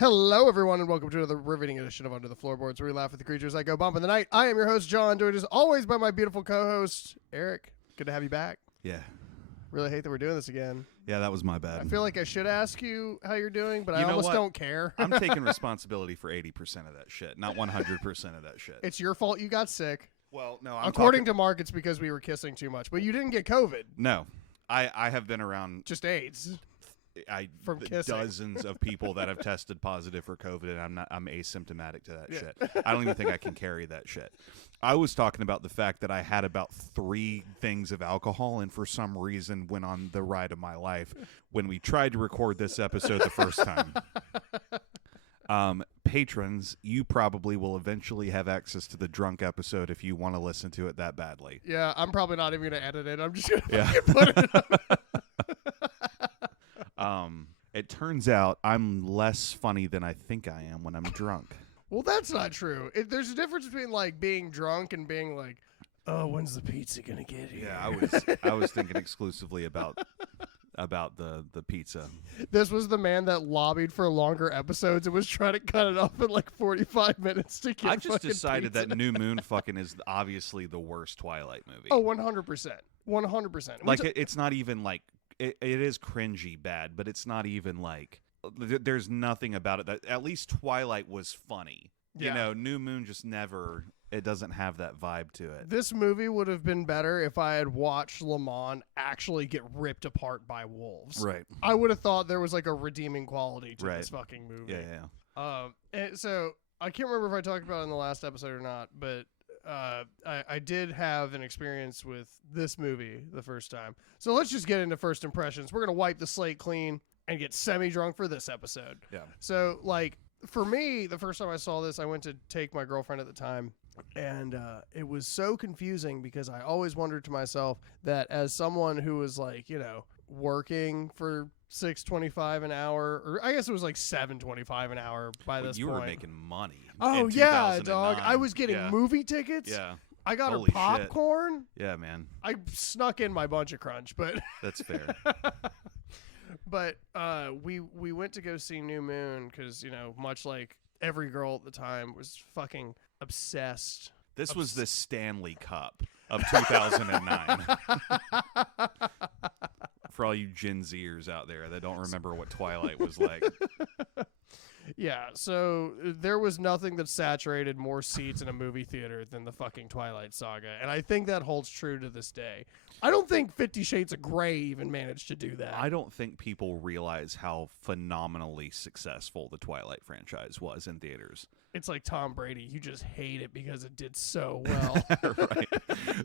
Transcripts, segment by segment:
Hello, everyone, and welcome to another riveting edition of Under the Floorboards, where we laugh at the creatures that go bump in the night. I am your host, John, joined as always by my beautiful co-host, Eric. Good to have you back. Yeah. Really hate that we're doing this again. Yeah, that was my bad. I feel like I should ask you how you're doing, but I You know almost what? don't care. I'm taking responsibility for 80% of that shit, not 100% of that shit. It's your fault you got sick. Well, no, According to Mark, it's because we were kissing too much, but you didn't get COVID. No. I have been around Just AIDS. From kissing. Dozens of people that have tested positive for COVID, and I'm asymptomatic to that shit. I don't even think I can carry that shit. I was talking about the fact that I had about 3 things of alcohol, and for some reason went on the ride of my life when we tried to record this episode the first time. Patrons, you probably will eventually have access to the drunk episode if you want to listen to it that badly. Yeah, I'm probably not even going to edit it. I'm just going to Yeah. put it up. It turns out I'm less funny than I think I am when I'm drunk. Well, that's not true. There's a difference between like being drunk and being like, "Oh, when's the pizza gonna get here?" Yeah, I was thinking exclusively about the pizza. This was the man that lobbied for longer episodes and was trying to cut it off in like 45 minutes to get. I just decided pizza. that New Moon fucking is obviously the worst Twilight movie. Oh, 100%, 100%. Like it's not even like it is cringy bad, but it's not even like there's nothing about it that at least Twilight was funny. Yeah. You know, New Moon just never. It doesn't have that vibe to it. This movie would have been better if I had watched Lamont actually get ripped apart by wolves. Right. I would have thought there was like a redeeming quality to Right. this fucking movie. Yeah. And so I can't remember if I talked about it in the last episode or not, but I did have an experience with this movie the first time. So let's just get into first impressions. We're going to wipe the slate clean and get semi-drunk for this episode. Yeah. So, like, for me, the first time I saw this, I went to take my girlfriend at the time, and it was so confusing because I always wondered to myself that as someone who was, like, you know, working for $6.25 an hour, or I guess it was like $7.25 an hour by this you point. were making money. Oh in yeah, 2009. dog! I was getting movie tickets. Yeah. I got Holy her popcorn. Shit. Yeah, man. I snuck in my bunch of crunch, but That's fair. but we went to go see New Moon because, you know, much like every girl at the time was fucking obsessed. This was the Stanley Cup of 2009. For all you Gen Zers out there that don't remember what Twilight was like. Yeah, so there was nothing that saturated more seats in a movie theater than the fucking Twilight Saga, and I think that holds true to this day. I don't think 50 Shades of Grey even managed to do that. I don't think people realize how phenomenally successful the Twilight franchise was in theaters. It's like Tom Brady. You just hate it because it did so well. Right.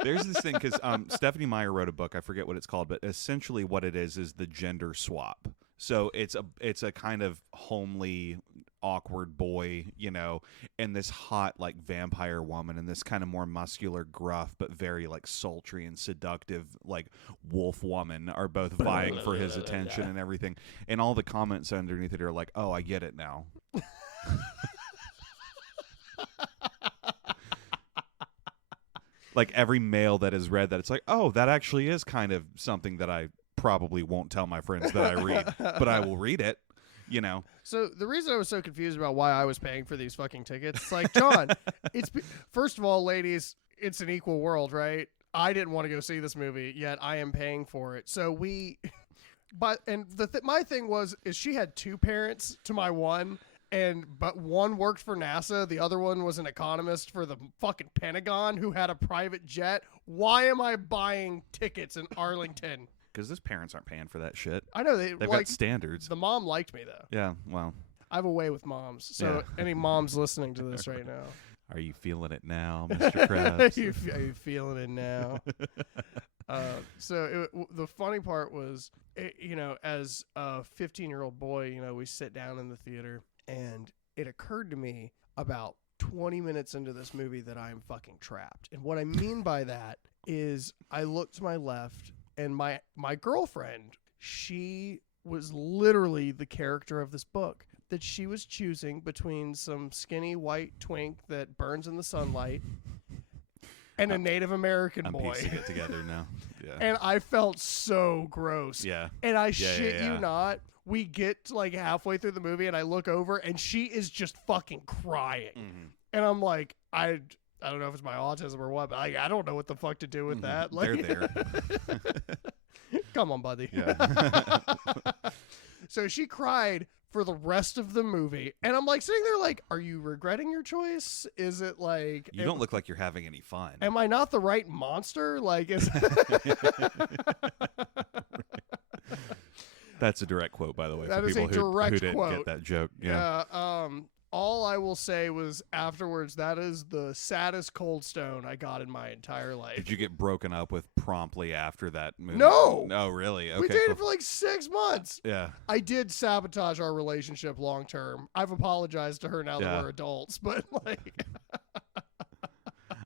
There's this thing because Stephanie Meyer wrote a book. I forget what it's called, but essentially what it is the gender swap. So it's a kind of homely, awkward boy, you know, and this hot like vampire woman, and this kind of more muscular, gruff, but very like sultry and seductive like wolf woman are both vying for his attention and everything. And all the comments underneath it are like, "Oh, I get it now." Like every male that has read that, it's like, "Oh, that actually is kind of something that I probably won't tell my friends that I read, but I will read it." You know. So the reason I was so confused about why I was paying for these fucking tickets, it's like, John, first of all, ladies, it's an equal world, right? I didn't want to go see this movie, yet I am paying for it. So my thing is she had 2 parents to my one, but one worked for NASA, the other one was an economist for the fucking Pentagon who had a private jet. Why am I buying tickets in Arlington? Because his parents aren't paying for that shit. I know they've got standards. The mom liked me though. Yeah, well, I have a way with moms. So any moms listening to this right now, are you feeling it now, Mr. Krabs? Are you feeling it now? The funny part was, you know, as a 15-year-old boy, you know, we sit down in the theater, and it occurred to me about 20 minutes into this movie that I am fucking trapped. And what I mean by that is I looked to my left, and my girlfriend, she was literally the character of this book, that she was choosing between some skinny white twink that burns in the sunlight and a Native American boy. I'm piecing it together now. Yeah. And I felt so gross. Yeah. And I Yeah, shit yeah. you not, we get to like halfway through the movie and I look over and she is just fucking crying. Mm-hmm. And I'm like, I don't know if it's my autism or what, but I don't know what the fuck to do with that. Like, They're there. Come on, buddy. Yeah. So she cried for the rest of the movie. And I'm like sitting there like, are you regretting your choice? Is it like... You don't look like you're having any fun. Am I not the right monster? Like, is... That's a direct quote, by the way, That for is a people who direct didn't quote. get that joke. Yeah. All I will say was afterwards, that is the saddest cold stone I got in my entire life. Did you get broken up with promptly after that movie? No. No, really? Okay, We dated cool. for like 6 months. Yeah. I did sabotage our relationship long term. I've apologized to her now that Yeah. we're adults, but like...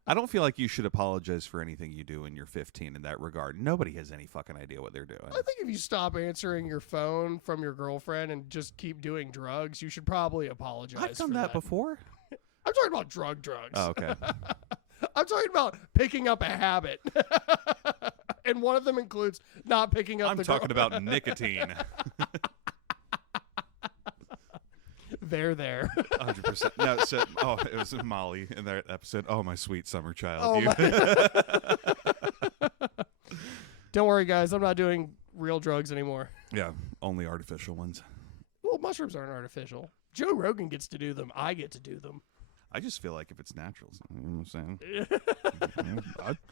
I don't feel like you should apologize for anything you do when you're 15 in that regard. Nobody has any fucking idea what they're doing. I think if you stop answering your phone from your girlfriend and just keep doing drugs, you should probably apologize. I've done for that before. I'm talking about drugs. Oh, okay. I'm talking about picking up a habit. And one of them includes not picking up I'm the talking about nicotine. There. 100%. No, so, it was Molly in that episode. Oh, my sweet summer child. Oh, Don't worry, guys. I'm not doing real drugs anymore. Yeah, only artificial ones. Well, mushrooms aren't artificial. Joe Rogan gets to do them. I get to do them. I just feel like if it's natural, you know what I'm saying?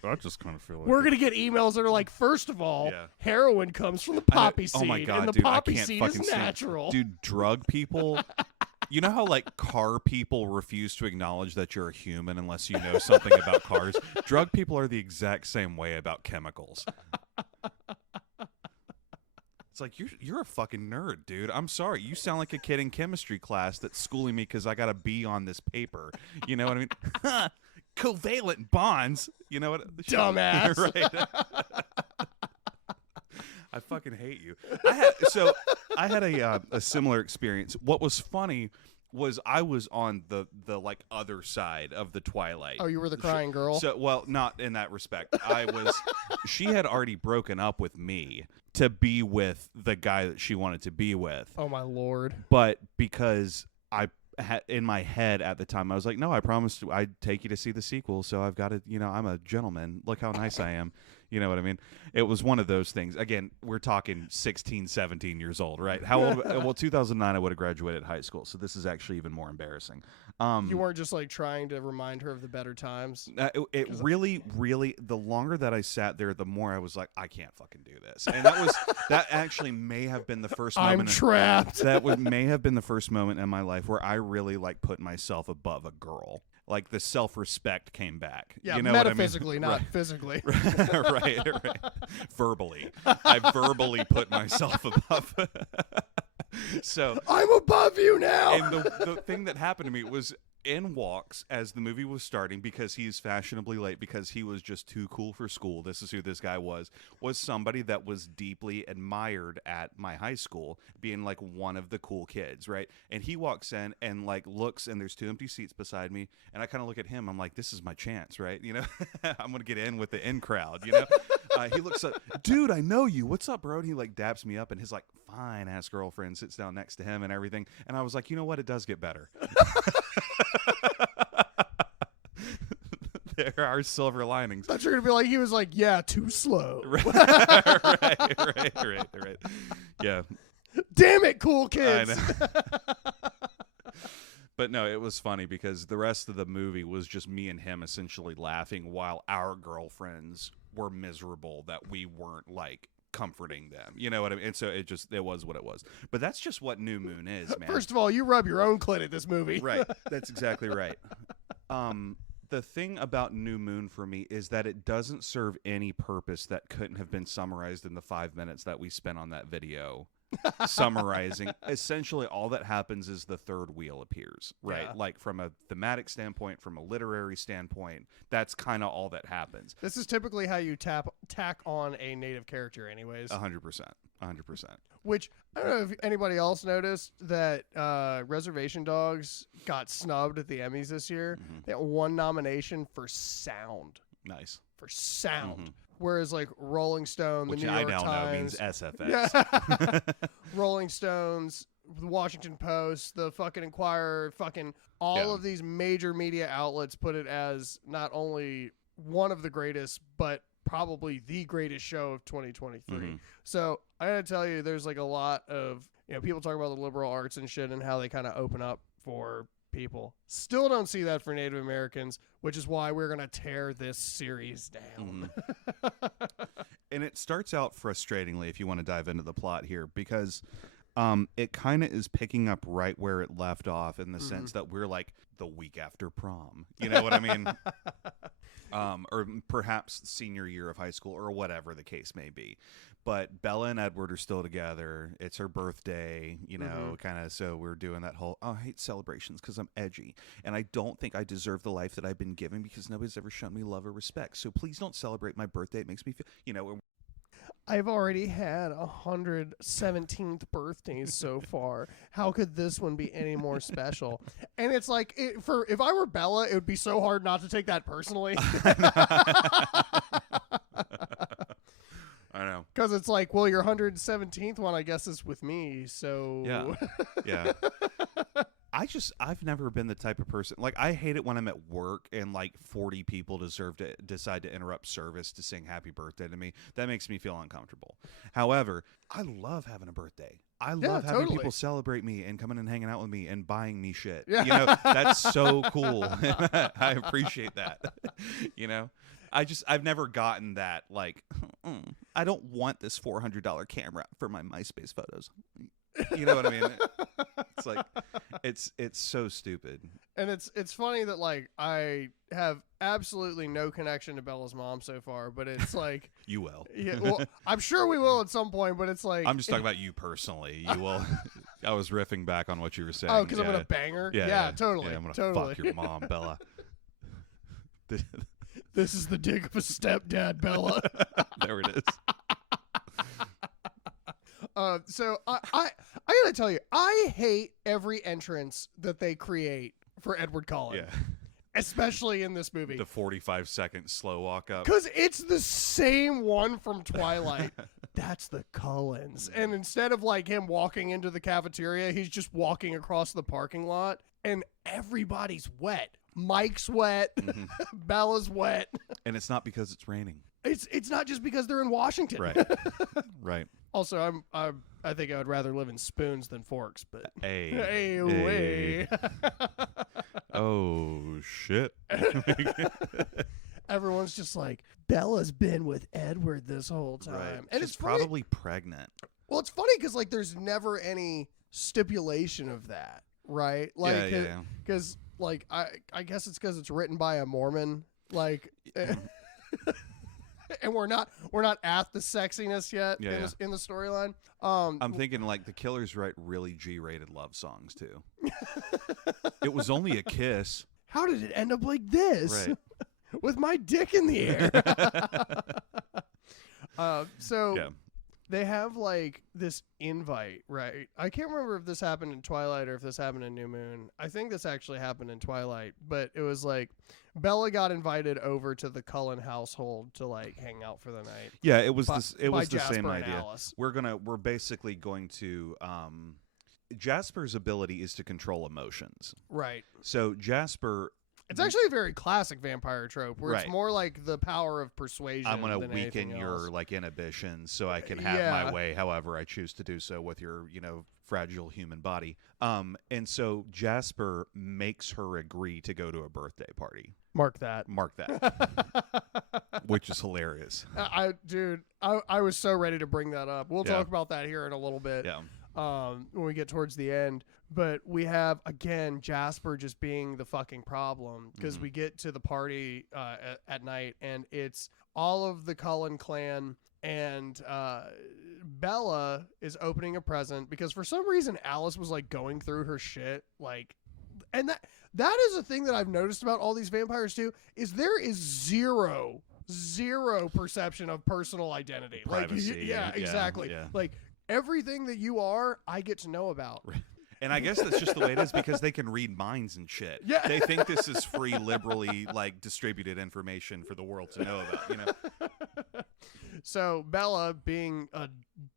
I just kind of feel like We're going to get emails that are like, first of all, Yeah. heroin comes from the poppy seed. Oh my god, and the dude! poppy I can't seed fucking is stand- natural. Dude, drug people. You know how like car people refuse to acknowledge that you're a human unless you know something about cars? Drug people are the exact same way about chemicals. It's like you're a fucking nerd, dude. I'm sorry. You sound like a kid in chemistry class that's schooling me because I got a B on this paper. You know what I mean? Covalent bonds. You know what? Dumbass. Right. I fucking hate you. I had a similar experience. What was funny was I was on the like other side of the Twilight. Oh, you were the crying girl? So, well, not in that respect. She had already broken up with me to be with the guy that she wanted to be with. Oh, my Lord. But because I had in my head at the time, I was like, no, I promised I'd take you to see the sequel. So I've got to, I'm a gentleman. Look how nice I am. You know what I mean? It was one of those things. Again, we're talking 16, 17 years old, right? How old? Well, 2009, I would have graduated high school. So this is actually even more embarrassing. You weren't just like trying to remind her of the better times? It really, the longer that I sat there, the more I was like, I can't fucking do this. And that actually may have been the first moment. I'm trapped. May have been the first moment in my life where I really like put myself above a girl. Like the self-respect came back. Yeah, you know metaphysically, what I mean? not physically. right. Verbally. I verbally put myself above. So I'm above you now. and the thing that happened to me was in walks as the movie was starting, because he's fashionably late because he was just too cool for school. This is who this guy was somebody that was deeply admired at my high school, being like one of the cool kids, right? And he walks in and like looks, and there's 2 empty seats beside me, and I kind of look at him. I'm like, this is my chance, right? I'm gonna get in with the in crowd. He looks up, dude, I know you. What's up, bro? And he like daps me up, and his like fine ass girlfriend sits down next to him and everything. And I was like, you know what? It does get better. There are silver linings. I thought you were gonna be like, he was like, yeah, too slow. right. Yeah. Damn it, cool kids. I know. But no, it was funny because the rest of the movie was just me and him essentially laughing while our girlfriends were miserable that we weren't like comforting them. You know what I mean? And so it was what it was. But that's just what New Moon is, man. First of all, you rub your own clit at this movie. Right. That's exactly right. The thing about New Moon for me is that it doesn't serve any purpose that couldn't have been summarized in the 5 minutes that we spent on that video. Summarizing, essentially all that happens is the third wheel appears, right? Yeah. Like from a thematic standpoint, from a literary standpoint, that's kind of all that happens. This is typically how you tack on a native character anyways. 100%. Which, I don't know if anybody else noticed that Reservation Dogs got snubbed at the Emmys this year. Mm-hmm. They got one nomination for sound. Nice. For sound. Mm-hmm. Whereas like Rolling Stone, which the New I York now know means Times, SFX. Rolling Stones, the Washington Post, the fucking Inquirer, fucking all of these major media outlets put it as not only one of the greatest, but probably the greatest show of 2023. Mm-hmm. So I gotta tell you, there's like a lot of, people talk about the liberal arts and shit and how they kind of open up for people. Still don't see that for Native Americans, which is why we're gonna tear this series down. And it starts out frustratingly, if you want to dive into the plot here, because it kind of is picking up right where it left off in the sense that we're like the week after prom. You know what I mean? Or perhaps senior year of high school or whatever the case may be. But Bella and Edward are still together. It's her birthday, kind of. So we're doing that whole, I hate celebrations because I'm edgy. And I don't think I deserve the life that I've been given because nobody's ever shown me love or respect. So please don't celebrate my birthday. It makes me feel, I've already had 117th birthdays so far. How could this one be any more special? And it's like, if I were Bella, it would be so hard not to take that personally. I know. Because it's like, well, your 117th one, I guess, is with me. So Yeah. I've never been the type of person, like, I hate it when I'm at work and like 40 people decide to interrupt service to sing happy birthday to me. That makes me feel uncomfortable. However, I love having a birthday. I love having people celebrate me and coming and hanging out with me and buying me shit. Yeah. That's so cool. I appreciate that. I've never gotten that, like, I don't want this $400 camera for my MySpace photos. You know what I mean? It's like, it's so stupid. And it's funny that, like, I have absolutely no connection to Bella's mom so far, but it's like... You will. Yeah, well, I'm sure we will at some point, but it's like... I'm just talking about you personly. You will. I was riffing back on what you were saying. Oh, because I'm going to bang her? Yeah, totally. Yeah, I'm going to fuck your mom, Bella. This is the dick of a stepdad, Bella. There it is. So I gotta tell you, I hate every entrance that they create for Edward Cullen. Yeah. Especially in this movie. The 45-second slow walk up. Because it's the same one from Twilight. That's the Cullens. And instead of like him walking into the cafeteria, he's just walking across the parking lot and everybody's wet. Mike's wet. Bella's wet. And it's not because it's raining. It's not just because they're in Washington. Right. Right. Also, I think I would rather live in spoons than forks, but hey. Oh shit. Everyone's just like, Bella's been with Edward this whole time. Right. And She's it's funny, probably pregnant. Well, it's funny because like there's never any stipulation of that, right? Like, because like I guess it's because it's written by a Mormon, like. And we're not at the sexiness yet in the storyline. I'm thinking like the Killers write really G-rated love songs too. It was only a kiss. How did it end up like this? Right. With my dick in the air. They have like this invite, right? I can't remember if this happened in Twilight or if this happened in New Moon. I think this actually happened in Twilight, but it was like Bella got invited over to the Cullen household to like hang out for the night. Yeah, it was the Jasper same and idea. Alice. We're basically going to Jasper's ability is to control emotions. Right. So Jasper, it's actually a very classic vampire trope where it's more like the power of persuasion. I'm going to weaken anything your else. like inhibitions so I can have my way however I choose to do so with your, fragile human body. And so Jasper makes her agree to go to a birthday party. Mark that. Which is hilarious. I was so ready to bring that up. We'll talk about that here in a little bit. Yeah. When we get towards the end. But we have, again, Jasper just being the fucking problem because we get to the party at night and it's all of the Cullen clan and Bella is opening a present because for some reason Alice was like going through her shit and that is a thing that I've noticed about all these vampires too is there is zero perception of personal identity. Privacy. Like exactly. Yeah. Like everything that you are, I get to know about. And I guess that's just the way it is because they can read minds and shit. Yeah. They think this is free, liberally like distributed information for the world to know about, So Bella, being a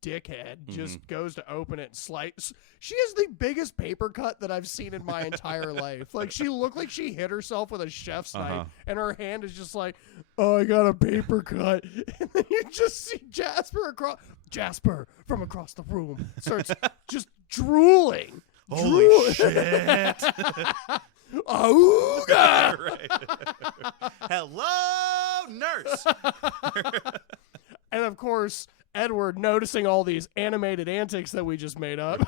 dickhead, just goes to open it and slice. She has the biggest paper cut that I've seen in my entire life. Like, she looked like she hit herself with a chef's knife, and her hand is just like, oh, I got a paper cut. And then you just see Jasper from across the room starts just drooling. Holy shit. Auga! Right. Hello, nurse. And of course, Edward, noticing all these animated antics that we just made up,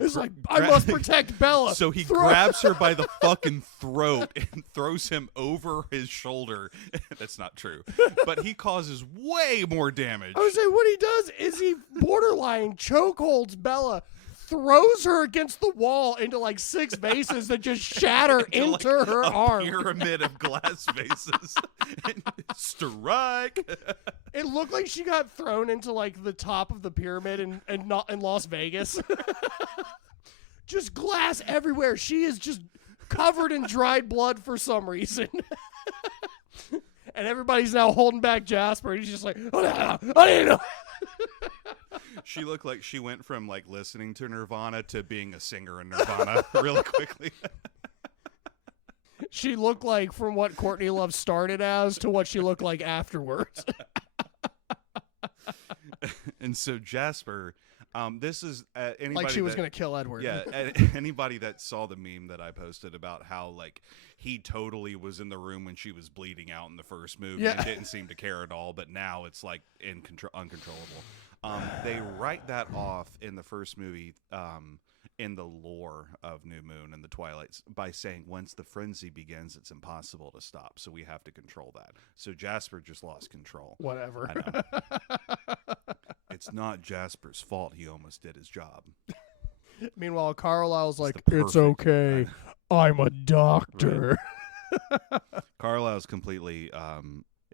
is like, I must protect Bella. So he grabs her by the fucking throat and throws him over his shoulder. That's not true. But he causes way more damage. I would say what he does is he borderline chokeholds Bella, throws her against the wall into like 6 vases that just shatter into like her a arm. pyramid of glass vases. Strike. It looked like she got thrown into like the top of the pyramid in Las Vegas. Just glass everywhere. She is just covered in dried blood for some reason. And everybody's now holding back Jasper. He's just like, I didn't know. She looked like she went from like listening to Nirvana to being a singer in Nirvana really quickly. She looked like from what Courtney Love started as to what she looked like afterwards. And so Jasper, this is anybody Like she was going to kill Edward. Yeah, anybody that saw the meme that I posted about how like he totally was in the room when she was bleeding out in the first movie and didn't seem to care at all, but now it's like uncontrollable. They write that off in the first movie, in the lore of New Moon and the Twilight, by saying once the frenzy begins, it's impossible to stop. So we have to control that. So Jasper just lost control. Whatever. I know. It's not Jasper's fault. He almost did his job. Meanwhile, Carlisle's like, perfect- it's okay. I'm a doctor. Right. Carlisle's completely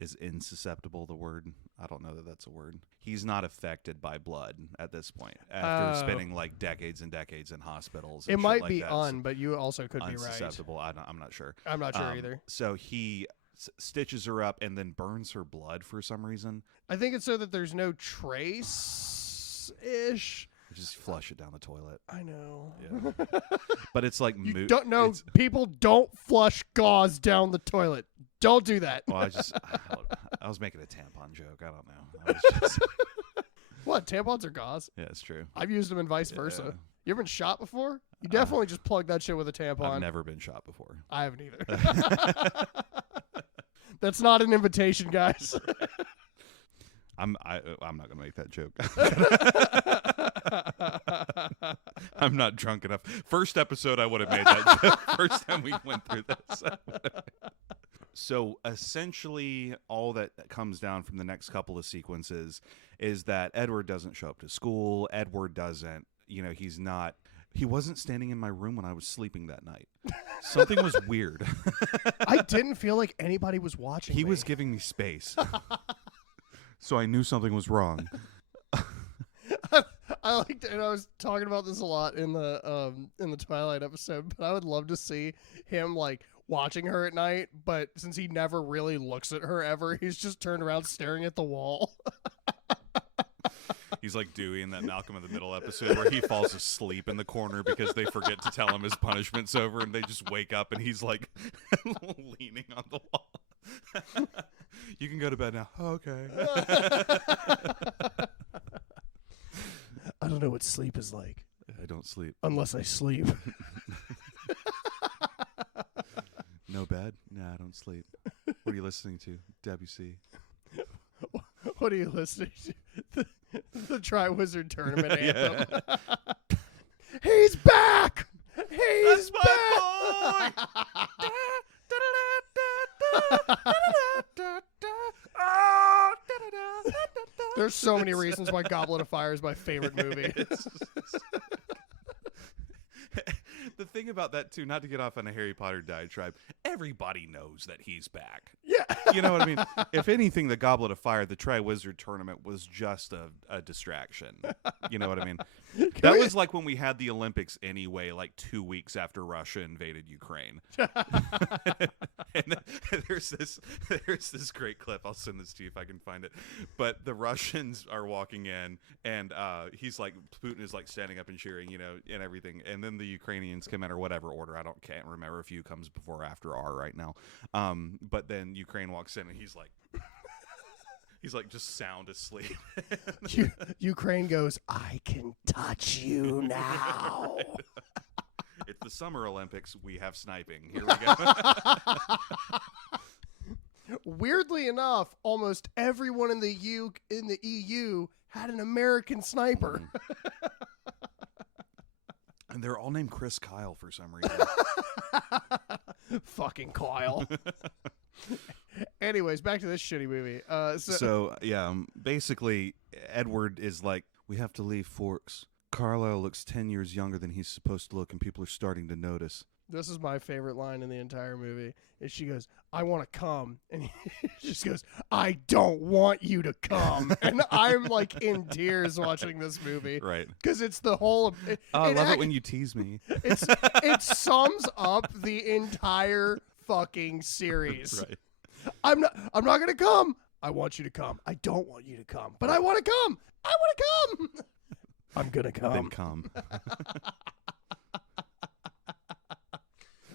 is insusceptible, the word. I don't know that that's a word. He's not affected by blood at this point after spending like decades and decades in hospitals. It And might shit be like that. but you also could be right. Unsusceptible. I'm not sure. I'm not sure either. So he stitches her up and then burns her blood for some reason. I think it's so that there's no trace-ish. Just flush it down the toilet. I know. Yeah. But it's like you don't know. People don't flush gauze down the toilet. Don't do that. Well, I was making a tampon joke. I don't know. I was just... What, tampons are gauze? Yeah, it's true. I've used them and vice versa. You ever been shot before? You definitely just plug that shit with a tampon. I've never been shot before. I haven't either. That's not an invitation, guys. I'm not gonna make that joke. I'm not drunk enough. First episode, I would have made that joke. First time we went through this. So essentially, all that comes down from the next couple of sequences is that Edward doesn't show up to school. Edward doesn't, he wasn't standing in my room when I was sleeping that night. Something was weird. I didn't feel like anybody was watching He me. was giving me space. So I knew something was wrong. I liked, and I was talking about this a lot in the Twilight episode, but I would love to see him like watching her at night, but since he never really looks at her ever, he's just turned around staring at the wall. He's like Dewey in that Malcolm in the Middle episode where he falls asleep in the corner because they forget to tell him his punishment's over, and they just wake up and he's like leaning on the wall. You can go to bed now. Okay. I don't know what sleep is like. I don't sleep. Unless I sleep. No bed? Nah, I don't sleep. What are you listening to? Debussy. What are you listening to? The Tri-Wizard Tournament anthem. He's back! He's my back! There's so many reasons why Goblet of Fire is my favorite movie. The thing about that, too, not to get off on a Harry Potter diatribe, everybody knows that he's back. Yeah. You know what I mean? If anything, the Goblet of Fire, the Tri-Wizard tournament, was just a distraction. You know what I mean? That was like when we had the Olympics anyway, like 2 weeks after Russia invaded Ukraine. And there's this great clip. I'll send this to you if I can find it. But the Russians are walking in, and he's like, Putin is like standing up and cheering, you know, and everything. And then the Ukrainians come in, or whatever order. Can't remember if U comes before or after R right now. But then Ukraine walks in, and he's like just sound asleep. Ukraine goes, I can touch you now. It's the Summer Olympics. We have sniping. Here we go. Weirdly enough, almost everyone in the EU had an American sniper. And they're all named Chris Kyle for some reason. Fucking Kyle. Anyways, back to this shitty movie. So basically, Edward is like, we have to leave Forks. Carlisle looks 10 years younger than he's supposed to look, and people are starting to notice. This is my favorite line in the entire movie. Is she goes, I want to come. And he just goes, I don't want you to come. And I'm like in tears watching this movie. Right. Because it's the whole... I love it when you tease me. It sums up the entire fucking series. Right. I'm not going to come. I want you to come. I don't want you to come. But I want to come. I want to come. I'm going to come. Then come.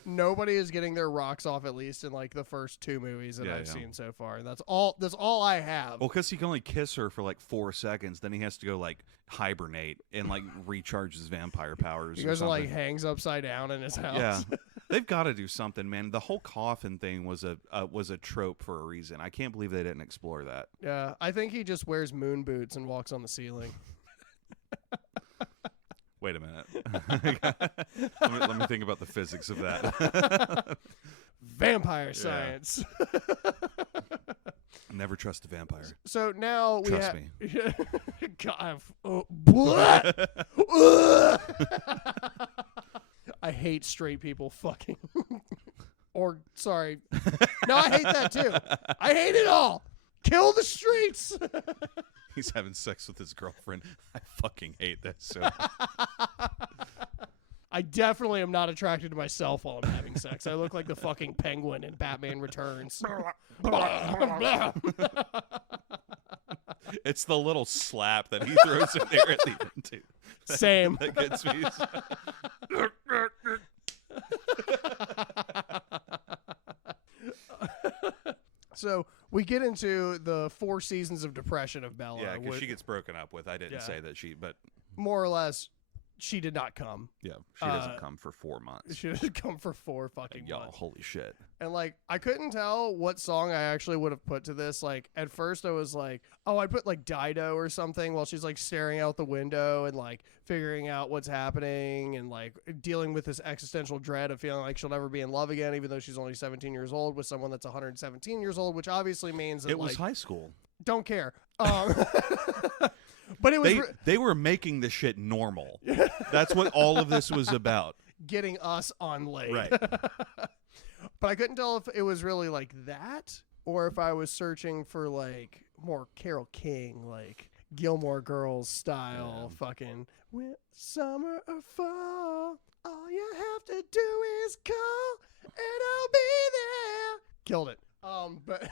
Nobody is getting their rocks off, at least in like the first 2 movies that I've seen so far. That's all I have. Well, because he can only kiss her for like 4 seconds, then he has to go like hibernate and like recharge his vampire powers. He goes and like hangs upside down in his house. Yeah, they've got to do something, man. The whole coffin thing was a trope for a reason. I can't believe they didn't explore that. Yeah, I think he just wears moon boots and walks on the ceiling. Wait a minute. let me think about the physics of that. Vampire science. Never trust a vampire. So now we trust me. God, I hate straight people fucking. Or sorry. No, I hate that too. I hate it all. Kill the streets. He's having sex with his girlfriend. I fucking hate that so. I definitely am not attracted to myself while I'm having sex. I look like the fucking penguin in Batman Returns. It's the little slap that he throws in there at the end too. Same. That gets me. So we get into the 4 seasons of depression of Bella. Yeah, because she gets broken up with. I didn't say that but more or less, she did not come. Yeah, she doesn't come for 4 months. She doesn't come for 4 fucking y'all, months. Holy shit. And like, I couldn't tell what song I actually would have put to this. Like, at first I was like, oh, I'd put like Dido or something while she's like staring out the window and like figuring out what's happening and like dealing with this existential dread of feeling like she'll never be in love again, even though she's only 17 years old with someone that's 117 years old, which obviously means that it was high school. Don't care. But it was they were making the shit normal. That's what all of this was about. Getting us on late. Right. But I couldn't tell if it was really like that or if I was searching for like more Carole King, like Gilmore Girls style fucking summer or fall. All you have to do is call and I'll be there. Killed it. But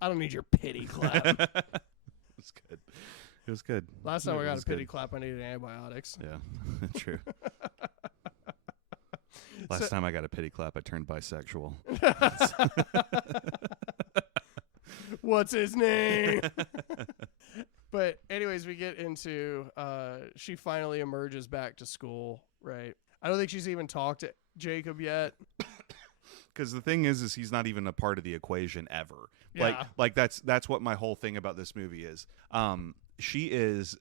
I don't need your pity clap. It was good. It was good. Last time I got a pity clap, I needed antibiotics. Yeah, true. Last time I got a pity clap, I turned bisexual. What's his name? But anyways, we get into she finally emerges back to school, right? I don't think she's even talked to Jacob yet. Because the thing is he's not even a part of the equation ever. Yeah. Like that's what my whole thing about this movie is. She is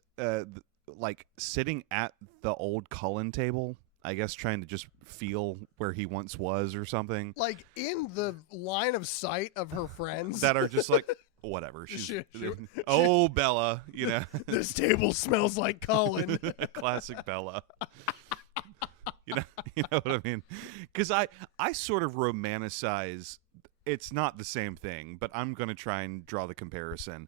like sitting at the old Cullen table, I guess, trying to just feel where he once was or something. Like in the line of sight of her friends that are just like, whatever. Bella, you know. This table smells like Cullen. Classic Bella. You know what I mean? Because I sort of romanticize. It's not the same thing, but I'm going to try and draw the comparison.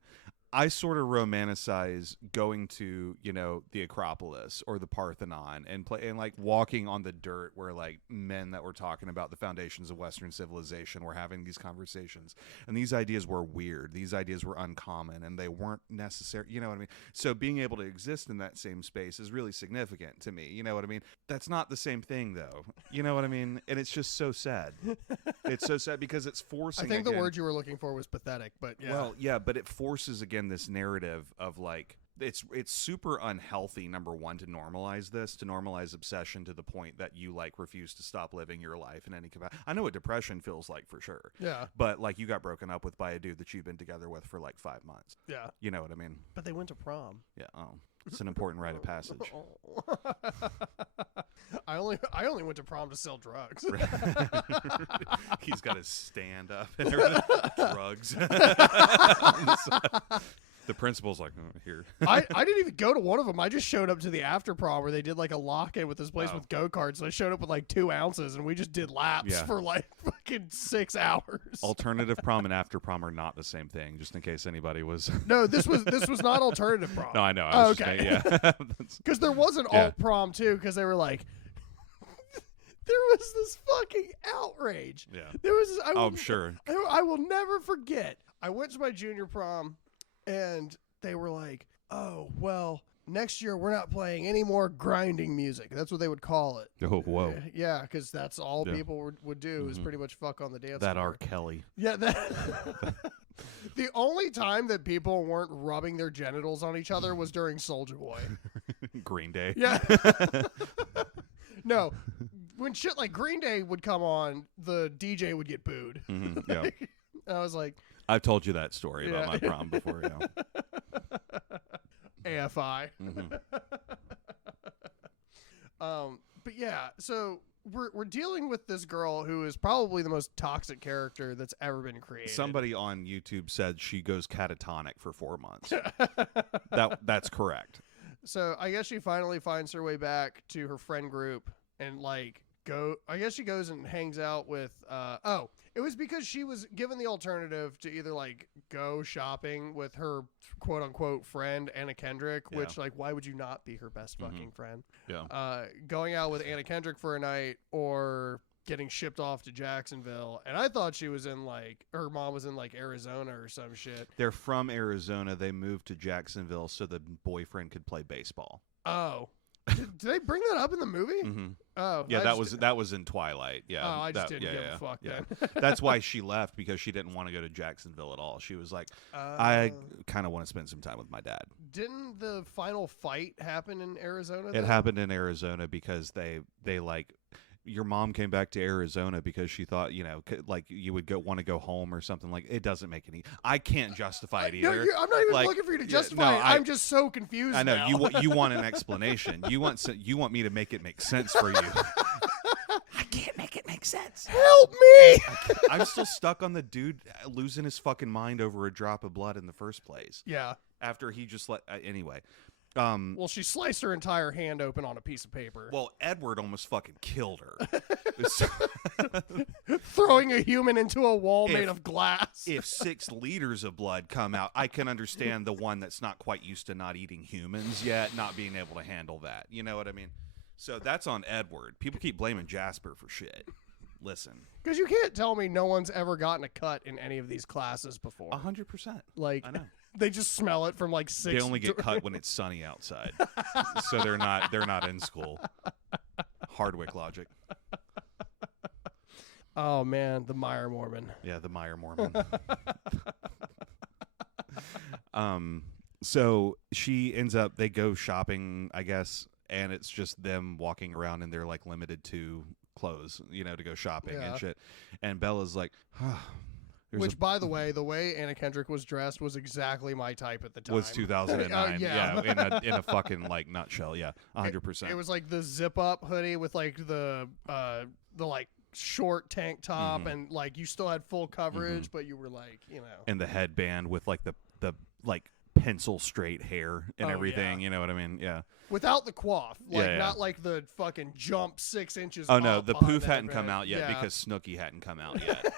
I sort of romanticize going to, the Acropolis or the Parthenon and like walking on the dirt where like men that were talking about the foundations of Western civilization were having these conversations. And these ideas were weird. These ideas were uncommon and they weren't necessary. You know what I mean? So being able to exist in that same space is really significant to me. You know what I mean? That's not the same thing though. You know what I mean? And it's just so sad. It's so sad because it's forcing. I think the word you were looking for was pathetic, but yeah. Well, yeah, but it forces again this narrative of like it's super unhealthy, number one, to normalize obsession to the point that you like refuse to stop living your life in any capacity. I know what depression feels like for sure. Yeah. But like you got broken up with by a dude that you've been together with for like 5 months. Yeah. You know what I mean? But they went to prom. Yeah. Oh, it's an important rite of passage. I only went to prom to sell drugs. He's got his stand up and everything. Drugs. The principal's like, oh, here. I didn't even go to one of them. I just showed up to the after prom where they did like a lock-in with this place with go-karts. And I showed up with like 2 ounces and we just did laps for like fucking 6 hours. Alternative prom and after prom are not the same thing, just in case anybody was. No, this was not alternative prom. No, I know. Okay. Because there was an alt prom too, because they were like, there was this fucking outrage. Yeah. There was. I'm sure. I will never forget. I went to my junior prom, and they were like, "Oh, well, next year we're not playing any more grinding music." That's what they would call it. Oh, whoa. Yeah, because that's all people would do is pretty much fuck on the dance That floor. R. Kelly. Yeah. The only time that people weren't rubbing their genitals on each other was during Soulja Boy. Green Day. Yeah. No. When shit like Green Day would come on, the DJ would get booed. Mm-hmm, yeah. I was like, I've told you that story about my prom before. Yeah. AFI. Mm-hmm. But yeah, so we're dealing with this girl who is probably the most toxic character that's ever been created. Somebody on YouTube said she goes catatonic for 4 months. That's correct. So I guess she finally finds her way back to her friend group and like I guess she goes and hangs out with it was because she was given the alternative to either like go shopping with her quote unquote friend Anna Kendrick, which like why would you not be her best fucking friend? Yeah. Going out with Anna Kendrick for a night or getting shipped off to Jacksonville. And I thought she was in like her mom was in like Arizona or some shit. They're from Arizona. They moved to Jacksonville so the boyfriend could play baseball. Oh. Did they bring that up in the movie? Mm-hmm. Oh, yeah, that was in Twilight. Yeah, I just didn't give a fuck then. That's why she left, because she didn't want to go to Jacksonville at all. She was like, I kind of want to spend some time with my dad. Didn't the final fight happen in Arizona? It happened in Arizona because they like. Your mom came back to Arizona because she thought, like you would want to go home or something. Like it doesn't make any. I can't justify it either. I'm not even looking for you to justify it. I'm just so confused. I know now. you want an explanation. You want me to make it make sense for you. I can't make it make sense. Help me! I'm still stuck on the dude losing his fucking mind over a drop of blood in the first place. Yeah. After he just anyway. Well, she sliced her entire hand open on a piece of paper. Well, Edward almost fucking killed her. Throwing a human into a wall made of glass. If 6 liters of blood come out, I can understand the one that's not quite used to not eating humans yet, not being able to handle that. You know what I mean? So that's on Edward. People keep blaming Jasper for shit. Listen. Because you can't tell me no one's ever gotten a cut in any of these classes before. 100%. Like, I know. They just smell it from like 6. They only get cut when it's sunny outside, so they're not in school. Hardwick logic. Oh man, the Meyer Mormon. Yeah, the Meyer Mormon. So she ends up. They go shopping, I guess, and it's just them walking around in their like limited to clothes, to go shopping and shit. And Bella's like, which, by the way Anna Kendrick was dressed was exactly my type at the time. Was 2009. Yeah. In a fucking like nutshell. Yeah, 100%. It was like the zip up hoodie with like the like short tank top, and like you still had full coverage, but you were like, and the headband with like the like pencil straight hair and Oh, everything. yeah. You know what I mean? Yeah. Without the coif, like Yeah. not like the fucking jump 6 inches. Oh no, up the behind poof the hadn't come headband. out yet Yeah. because Snooki hadn't come out yet.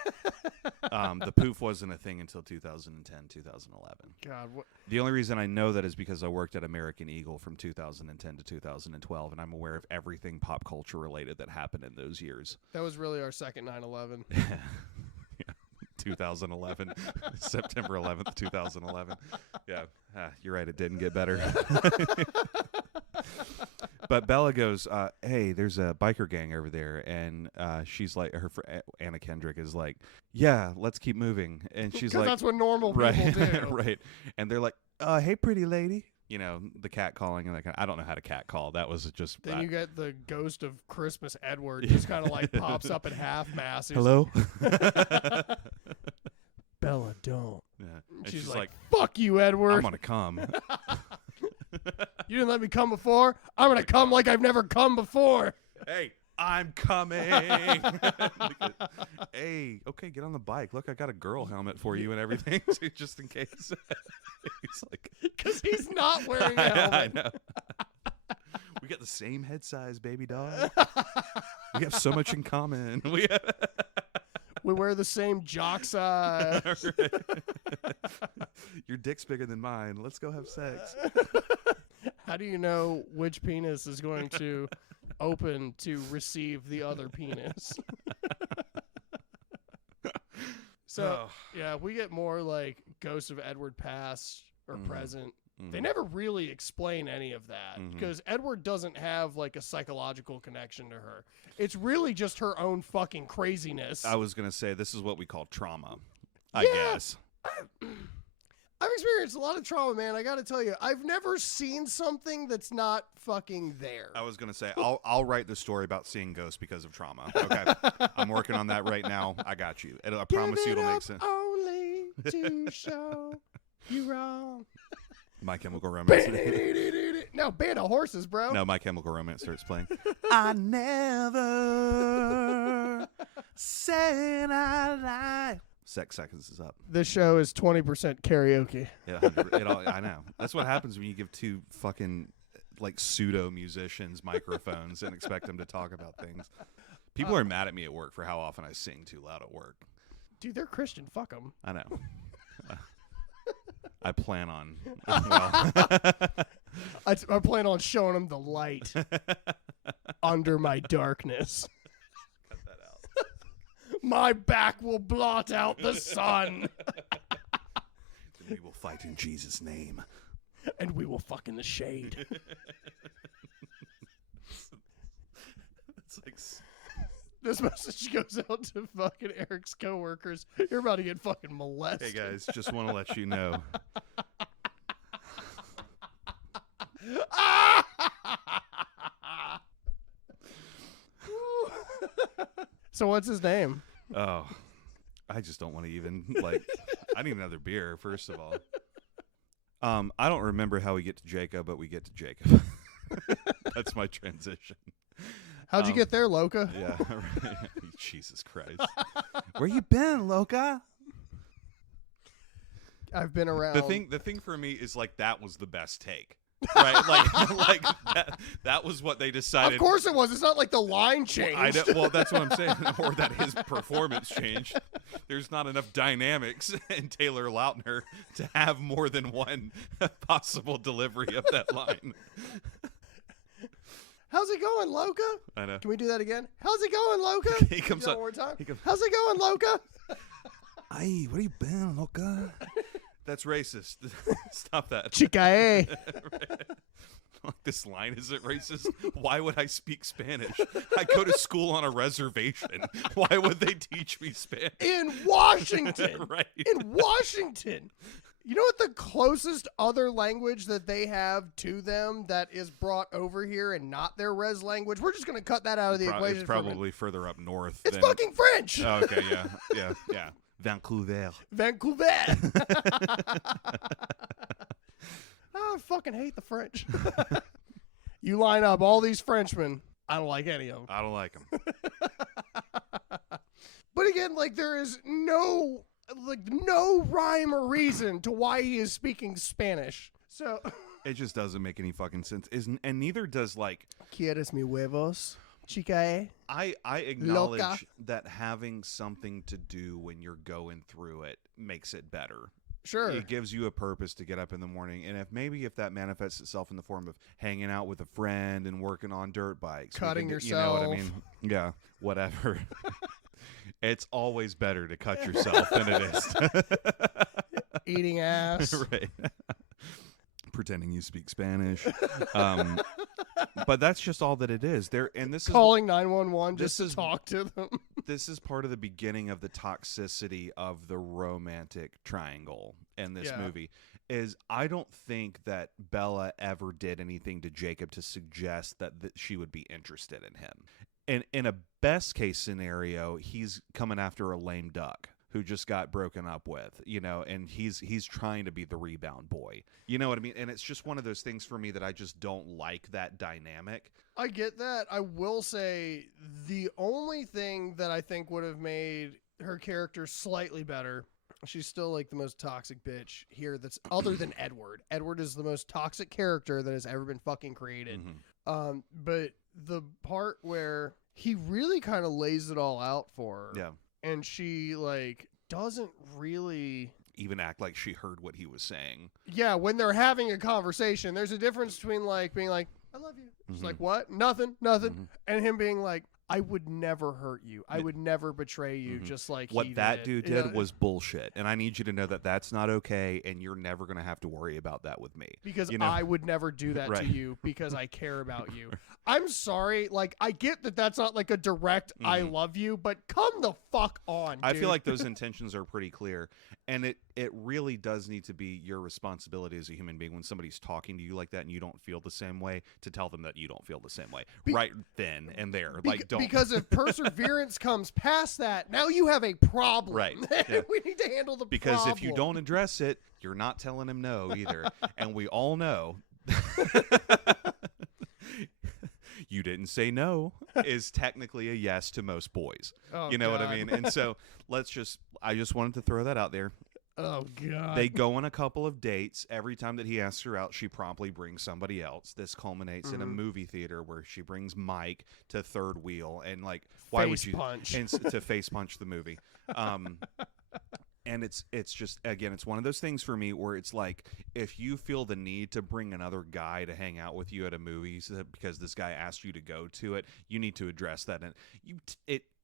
The poof wasn't a thing until 2010, 2011. God, what? The only reason I know that is because I worked at American Eagle from 2010 to 2012, and I'm aware of everything pop culture related that happened in those years. That was really our second 9/11. Yeah, 2011, September 11th, 2011. Yeah, you're right. It didn't get better. But Bella goes, hey, there's a biker gang over there. And she's like, Anna Kendrick is like, yeah, let's keep moving. And she's like, that's what normal people right, do. right. And they're like, hey, pretty lady. You know, the cat calling. And I don't know how to cat call. That was just. Then you get the ghost of Christmas Edward just kind of like pops up at half mast. He's hello? like, Bella, don't. Yeah. And She's she's like, fuck you, Edward. I'm going to come. You didn't let me come before. I'm going to come like I've never come before. Hey, I'm coming. Hey, okay, get on the bike. Look, I got a girl helmet for you and everything, too, just in case. He's like, Because he's not wearing a helmet. I know. We got the same head size, baby dog. We have so much in common. We wear the same jock size. Your dick's bigger than mine. Let's go have sex. How do you know which penis is going to open to receive the other penis? So, yeah, we get more like Ghost of Edward past or present. They never really explain any of that because Edward doesn't have like a psychological connection to her. It's really just her own fucking craziness. I was going to say, this is what we call trauma, I guess. I've experienced a lot of trauma, man. I got to tell you, I've never seen something that's not fucking there. I was going to say, I'll write the story about seeing ghosts because of trauma. Okay. I'm working on that right now. I got you. I promise you it'll make sense. Only to show you wrong. My Chemical Romance. No, Band of Horses, bro. No, My Chemical Romance starts playing. I never said I lied. 6 seconds is up. This show is 20% karaoke. Yeah, I know. That's what happens when you give two fucking like pseudo musicians microphones and expect them to talk about things. People are mad at me at work for how often I sing too loud at work. Dude, they're Christian. Fuck them. I know. I plan on. Well. I plan on showing them the light under my darkness. Cut that out. My back will blot out the sun. Then we will fight in Jesus' name. And we will fuck in the shade. It's like... This message goes out to fucking Eric's coworkers. You're about to get fucking molested. Hey guys, just want to let you know. So what's his name? Oh, I just don't want to even I need another beer, first of all. I don't remember how we get to Jacob, but we get to Jacob. That's my transition. How'd you get there, Loca? Yeah. Jesus Christ. Where you been, Loca? I've been around. The thing for me is that was the best take. Right? That was what they decided. Of course it was. It's not like the line changed. Well, that's what I'm saying. Or that his performance changed. There's not enough dynamics in Taylor Lautner to have more than one possible delivery of that line. How's it going, Loca? I know. Can we do that again? How's it going, Loca? He comes Do that up. one more time. He comes, How's it going, Loca? Hey, where you been, Loca? That's racist. Stop that. Chica. This line isn't racist. Why would I speak Spanish? I go to school on a reservation. Why would they teach me Spanish? In Washington. Right. In Washington. You know what the closest other language that they have to them that is brought over here and not their res language? We're just going to cut that out of the equation. It's probably further up north. It's fucking French. Oh, okay, yeah. Vancouver. I fucking hate the French. You line up all these Frenchmen. I don't like any of them. I don't like them. But again, there is no like no rhyme or reason to why he is speaking Spanish. So it just doesn't make any fucking sense. And neither does like ¿Quieres mi huevos, chica? I acknowledge Loca. that having something to do when you're going through it makes it better. Sure. It gives you a purpose to get up in the morning, and if that manifests itself in the form of hanging out with a friend and working on dirt bikes, Cutting you know what I yourself. mean? Yeah, whatever. It's always better to cut yourself than it is Eating ass. right. Pretending you speak Spanish, but that's just all that it is. This Calling 911 just this to talk to them. this is part of the beginning of the toxicity of the romantic triangle in this Yeah. movie. Is I don't think that Bella ever did anything to Jacob to suggest that she would be interested in him. And in a best case scenario, he's coming after a lame duck who just got broken up with, and he's trying to be the rebound boy. You know what I mean? And it's just one of those things for me that I just don't like that dynamic. I get that. I will say the only thing that I think would have made her character slightly better, she's still like the most toxic bitch here that's other than Edward. Edward is the most toxic character that has ever been fucking created. Mm-hmm. But the part where he really kind of lays it all out for her. Yeah. And she like doesn't really Even act like she heard what he was saying. Yeah, when they're having a conversation, there's a difference between like being like, I love you. She's like, what? Nothing. Mm-hmm. And him being like, I would never hurt you. I would never betray you, just like What he that did. dude did was bullshit. And I need you to know that that's not okay, and you're never going to have to worry about that with me. Because I would never do that Right. to you because I care about you. I'm sorry. Like, I get that that's not like a direct I love you, but come the fuck on, I dude. feel like those intentions are pretty clear. And it really does need to be your responsibility as a human being when somebody's talking to you like that and you don't feel the same way to tell them that you don't feel the same way. Right then and there. Don't. Because if perseverance comes past that, now you have a problem. Right. Yeah. We need to handle the Because problem. if you don't address it, you're not telling him no either. And we all know you didn't say no is technically a yes to most boys. Oh, you know what I God. mean? And so I just wanted to throw that out there. Oh, God. They go on a couple of dates. Every time that he asks her out, she promptly brings somebody else. This culminates in a movie theater where she brings Mike to third wheel and like, why would you punch. And to face punch the movie? And it's just, again, it's one of those things for me where it's like, if you feel the need to bring another guy to hang out with you at a movie because this guy asked you to go to it, you need to address that. And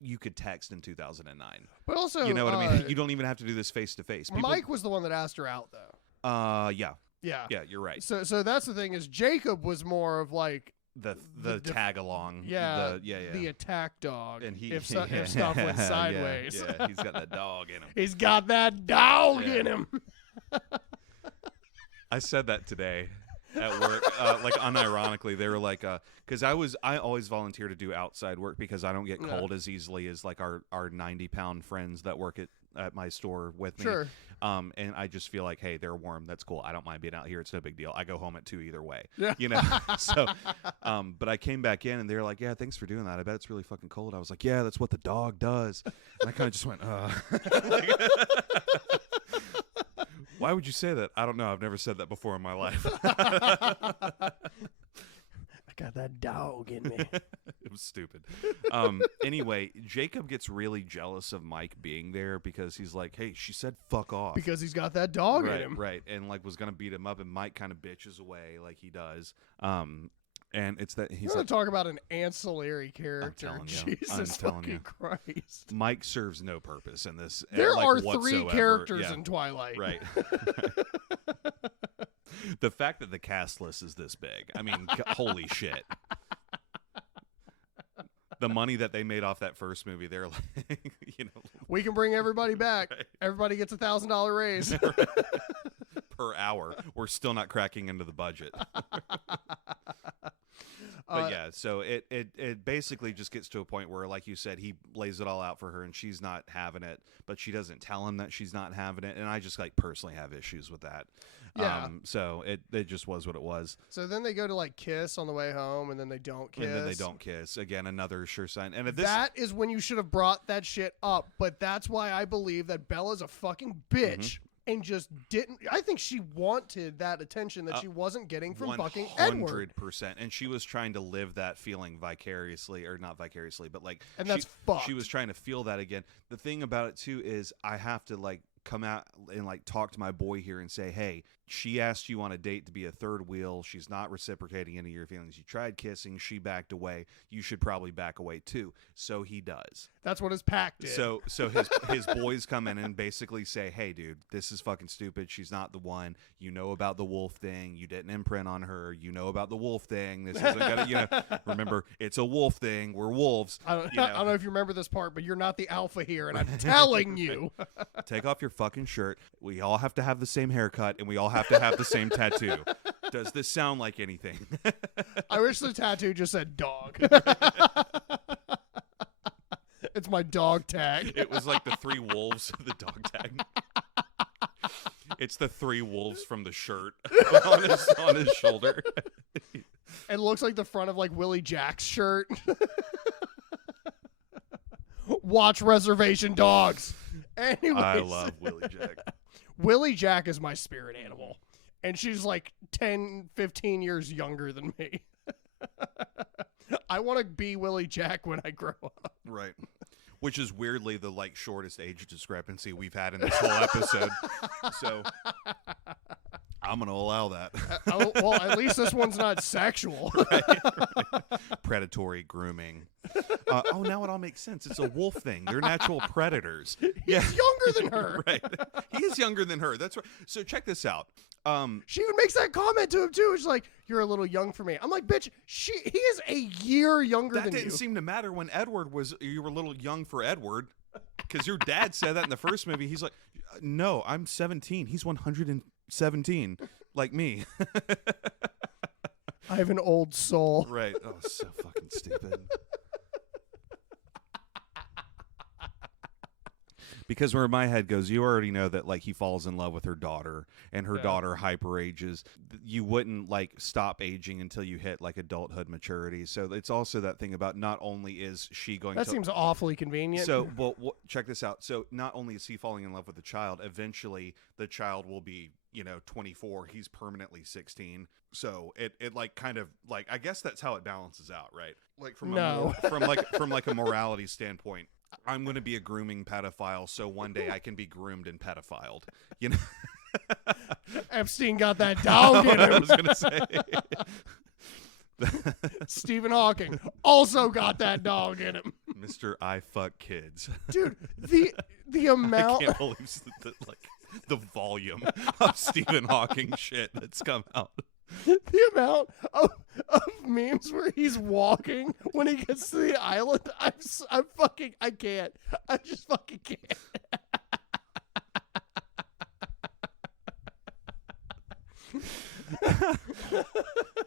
you could text in 2009. But also, you know what I mean? You don't even have to do this face to face. Mike was the one that asked her out, though. Yeah. Yeah. Yeah, you're right. So that's the thing is Jacob was more of like The tag along. Yeah, Yeah. the attack dog. And if stuff went sideways. Yeah, he's got that dog in him. He's got that dog Yeah. in him. I said that today at work, like unironically. They were like, because I always volunteer to do outside work because I don't get cold as easily as like our 90-pound friends that work at my store with me. Sure. And I just feel like, hey, they're warm. That's cool. I don't mind being out here. It's no big deal. I go home at 2 either way. Yeah. You know? So, but I came back in and they're like, yeah, thanks for doing that. I bet it's really fucking cold. I was like, yeah, that's what the dog does. And I kind of just went, why would you say that? I don't know. I've never said that before in my life. I got that dog in me. It was stupid. Anyway, Jacob gets really jealous of Mike being there because he's like, hey, she said fuck off. Because he's got that dog right, in him. Right, and like was going to beat him up, and Mike kind of bitches away like he does. And it's that he's We're like, gonna talk about an ancillary character. telling you. Jesus I'm telling fucking you. Christ. Mike serves no purpose in this. There like, are 3 whatsoever. characters Yeah. in Twilight. Right. The fact that the cast list is this big, I mean, holy shit. The money that they made off that first movie, they're like, We can bring everybody back. Right. Everybody gets $1,000 raise. per hour. We're still not cracking into the budget. But yeah, so it basically just gets to a point where, like you said, he lays it all out for her and she's not having it, but she doesn't tell him that she's not having it. And I just like personally have issues with that. Yeah. So it just was what it was. So then they go to like kiss on the way home, and then they don't kiss. And then they don't kiss. Again, another sure sign. And that is when you should have brought that shit up. But that's why I believe that Bella's a fucking bitch. And just didn't. I think she wanted that attention that she wasn't getting from fucking Edward. 100%. And she was trying to live that feeling vicariously, or not vicariously, but like, and that's fucked. She was trying to feel that again. The thing about it too is I have to like come out and like talk to my boy here and say, hey, she asked you on a date to be a third wheel. She's not reciprocating any of your feelings. You tried kissing. She backed away. You should probably back away too. So he does. That's what his pact did. So his boys come in and basically say, hey, dude, this is fucking stupid. She's not the one. You know about the wolf thing. You didn't imprint on her. You know about the wolf thing. This isn't gonna, remember, it's a wolf thing. We're wolves. I don't know if you remember this part, but you're not the alpha here, and I'm telling you. Take off your fucking shirt. We all have to have the same haircut, and we all have to have the same tattoo. Does this sound like anything? I wish the tattoo just said dog. It's my dog tag. It was like the 3 wolves of the dog tag. It's the 3 wolves from the shirt on his shoulder. It looks like the front of like Willie Jack's shirt. Watch Reservation Dogs. Anyways. I love Willie Jack. Willie Jack is my spirit animal. And she's like 10, 15 years younger than me. I want to be Willie Jack when I grow up. Right. Which is weirdly the like shortest age discrepancy we've had in this whole episode. So I'm going to allow that. Well, at least this one's not sexual. Right. Predatory grooming. Now it all makes sense. It's a wolf thing. They're natural predators. He's younger than her. Right. He is younger than her. That's right. So check this out. She even makes that comment to him too. She's like, "You're a little young for me." I'm like, "Bitch, he is a year younger than you." That didn't seem to matter when you were a little young for Edward, because your dad said that in the first movie. He's like, "No, I'm 17. He's 117, like me." I have an old soul. Right. Oh, so fucking stupid. Because where my head goes, you already know that like he falls in love with her daughter, and her daughter hyper ages. You wouldn't like stop aging until you hit like adulthood maturity. So it's also that thing about not only is she going that seems awfully convenient. So, well, check this out. So not only is he falling in love with the child, eventually the child will be 24. He's permanently 16. So it like kind of like, I guess that's how it balances out, right? Like from a morality standpoint. I'm going to be a grooming pedophile, so one day I can be groomed and pedophiled. Epstein got that dog in him. I was going to say. Stephen Hawking also got that dog in him. Mr. I fuck kids. Dude, the amount. I can't believe the volume of Stephen Hawking shit that's come out. The amount of memes where he's walking when he gets to the island, I can't. I just fucking can't.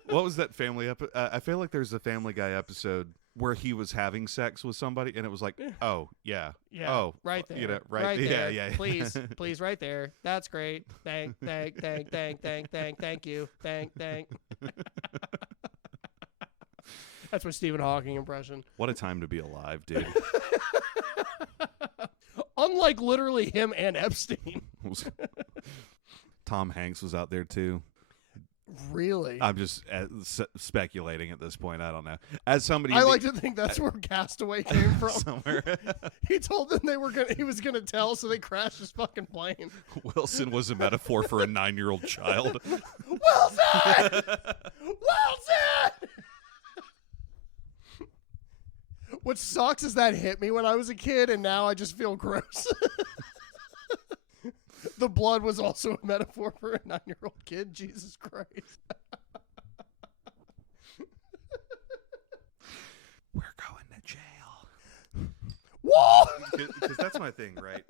What was that Family episode? I feel like there's a Family Guy episode where he was having sex with somebody, and it was like, oh yeah, oh right there, right there. Yeah. Please, right there. That's great. Thank you. That's my Stephen Hawking impression. What a time to be alive, dude. Unlike literally him and Epstein. Tom Hanks was out there too. Really? I'm just speculating at this point. I don't know. As somebody, I like to think that's where Castaway came from. Somewhere. He told them he was gonna tell, so they crashed his fucking plane. Wilson was a metaphor for a 9-year-old child. Wilson! What sucks is that hit me when I was a kid, and now I just feel gross. The blood was also a metaphor for a 9-year-old kid. Jesus Christ. We're going to jail. Whoa! Because that's my thing, right?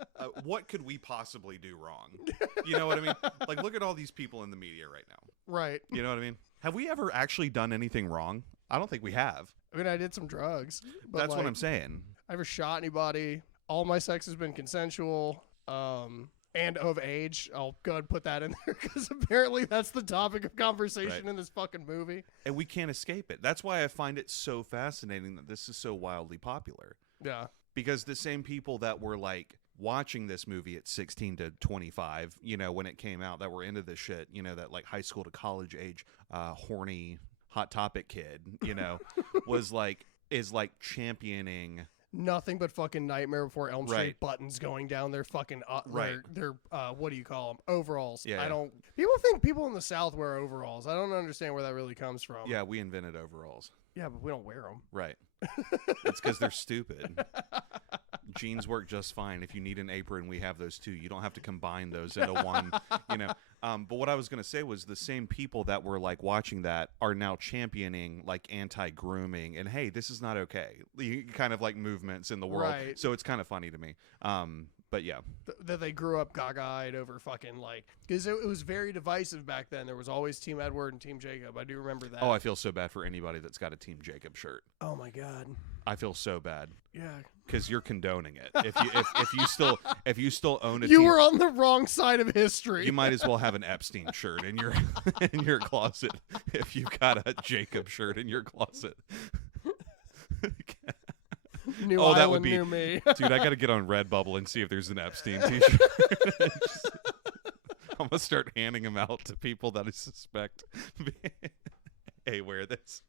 What could we possibly do wrong? You know what I mean? Like, look at all these people in the media right now. Right. You know what I mean? Have we ever actually done anything wrong? I don't think we have. I mean, I did some drugs. But That's what like, I'm saying. I never shot anybody. All my sex has been consensual. And of age. I'll go ahead and put that in there because apparently that's the topic of conversation in this fucking movie. And we can't escape it. That's why I find it so fascinating that this is so wildly popular. Yeah. Because the same people that were like watching this movie at 16 to 25, you know, when it came out, that were into this shit, you know, that like high school to college age, horny Hot Topic kid, you know, is like championing nothing but fucking Nightmare Before Elm Street Right. buttons going down their fucking Right. their what do you call them, overalls. Yeah, I yeah. don't, people think people in the South wear overalls. I don't understand where that really comes from. Yeah, we invented overalls. Yeah, but we don't wear them. Right. It's because they're stupid. Jeans work just fine. If you need an apron, we have those too. You don't have to combine those into one, you know. But what I was going to say was the same people that were like watching that are now championing like anti-grooming and hey, this is not okay. Kind of like movements in the world. Right. So it's kind of funny to me. But yeah. That they grew up gaga-eyed over fucking like, because it was very divisive back then. There was always Team Edward and Team Jacob. I do remember that. Oh, I feel so bad for anybody that's got a Team Jacob shirt. Oh my God. I feel so bad. Yeah. Because you're condoning it. If you still own a You team, were on the wrong side of history. you might as well have an Epstein shirt in your in your closet if you got a Jacob shirt in your closet. New Oh, that Island, would be- new me. Dude, I got to get on Redbubble and see if there's an Epstein t-shirt. I'm gonna start handing them out to people that I suspect. Hey, wear this.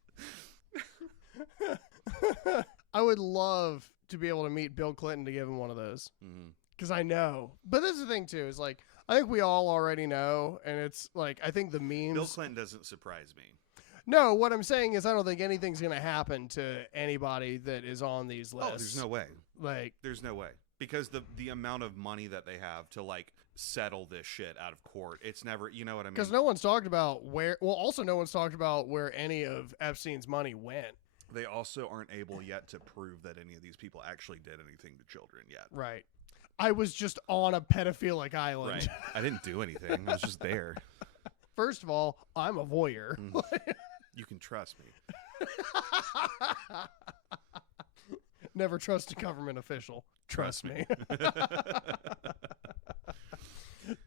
I would love to be able to meet Bill Clinton to give him one of those. Mm-hmm. Because I know. But this is the thing, too, is like, I think we all already know. And it's like, I think the memes. Bill Clinton doesn't surprise me. No, what I'm saying is I don't think anything's going to happen to anybody that is on these lists. Oh, there's no way. Like, There's no way. Because the amount of money that they have to like settle this shit out of court, it's never, you know what I mean? because no one's talked about where, well, also no one's talked about where any of Epstein's money went. They also aren't able yet to prove that any of these people actually did anything to children yet. Right. I was just on a pedophilic island. Right. I didn't do anything. I was just there. First of all, I'm a voyeur. You can trust me. Never trust a government official. Trust me.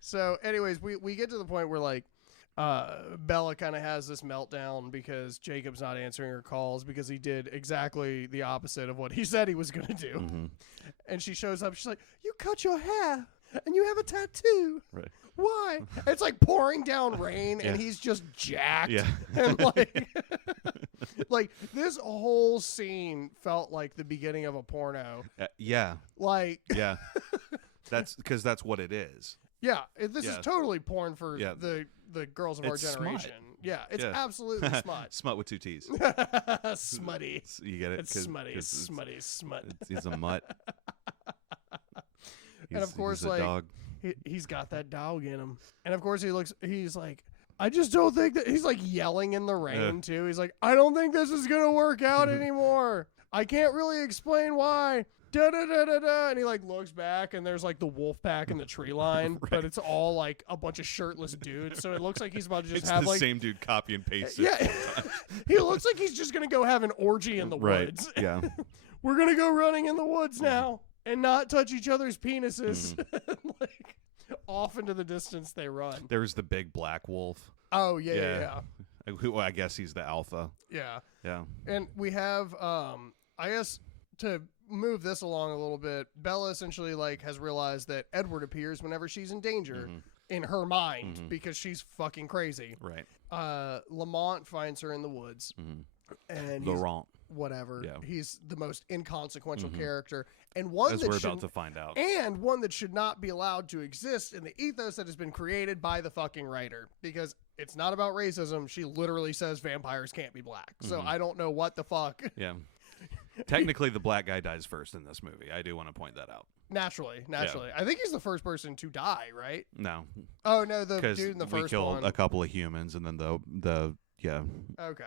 So, anyways, we get to the point where, like, Bella kind of has this meltdown because Jacob's not answering her calls because he did exactly the opposite of what he said he was going to do. Mm-hmm. And she shows up. She's like, you cut your hair and you have a tattoo. Right. Why? It's like pouring down rain Yeah. and he's just jacked. Yeah. And like, like this whole scene felt like the beginning of a porno. Yeah. Like, Yeah. That's because that's what it is. yeah, this is Yeah. totally porn for Yeah. the girls of our It's smut. generation. Yeah, it's Yeah. absolutely smut. Smut with two T's. Smutty. You get it? It's 'Cause- smutty. 'cause Smutty. Smut. He's a mutt. And of course, he's a like, dog. He's got that dog in him. And of course, he's like, I just don't think that, he's like yelling in the rain too. He's like, I don't think this is going to work out anymore. I can't really explain why. Da da da da da. And he like looks back and there's like the wolf pack in the tree line, but it's all like a bunch of shirtless dudes. So it looks like he's about to just It's have the like, same dude copy and paste it. yeah, he looks like he's just going to go have an orgy in the Right. woods. Yeah. We're going to go running in the woods now and not touch each other's penises. Like, off into the distance they run. There's the big black wolf. Oh, yeah, yeah, Yeah. yeah. Who I guess he's the alpha. Yeah. Yeah. And we have, I guess, to move this along a little bit, Bella essentially, like, has realized that Edward appears whenever she's in danger in her mind because she's fucking crazy. Right. Lamont finds her in the woods. And he's, Laurent. whatever. Yeah. He's the most inconsequential character. And one As that we're should, about to find out. and one that should not be allowed to exist in the ethos that has been created by the fucking writer, because it's not about racism. She literally says vampires can't be black. So I don't know what the fuck. Yeah. Technically, the black guy dies first in this movie. I do want to point that out. Naturally. I think he's the first person to die, right? No, Oh no, the because dude in the we first killed one. a couple of humans, and then the Okay.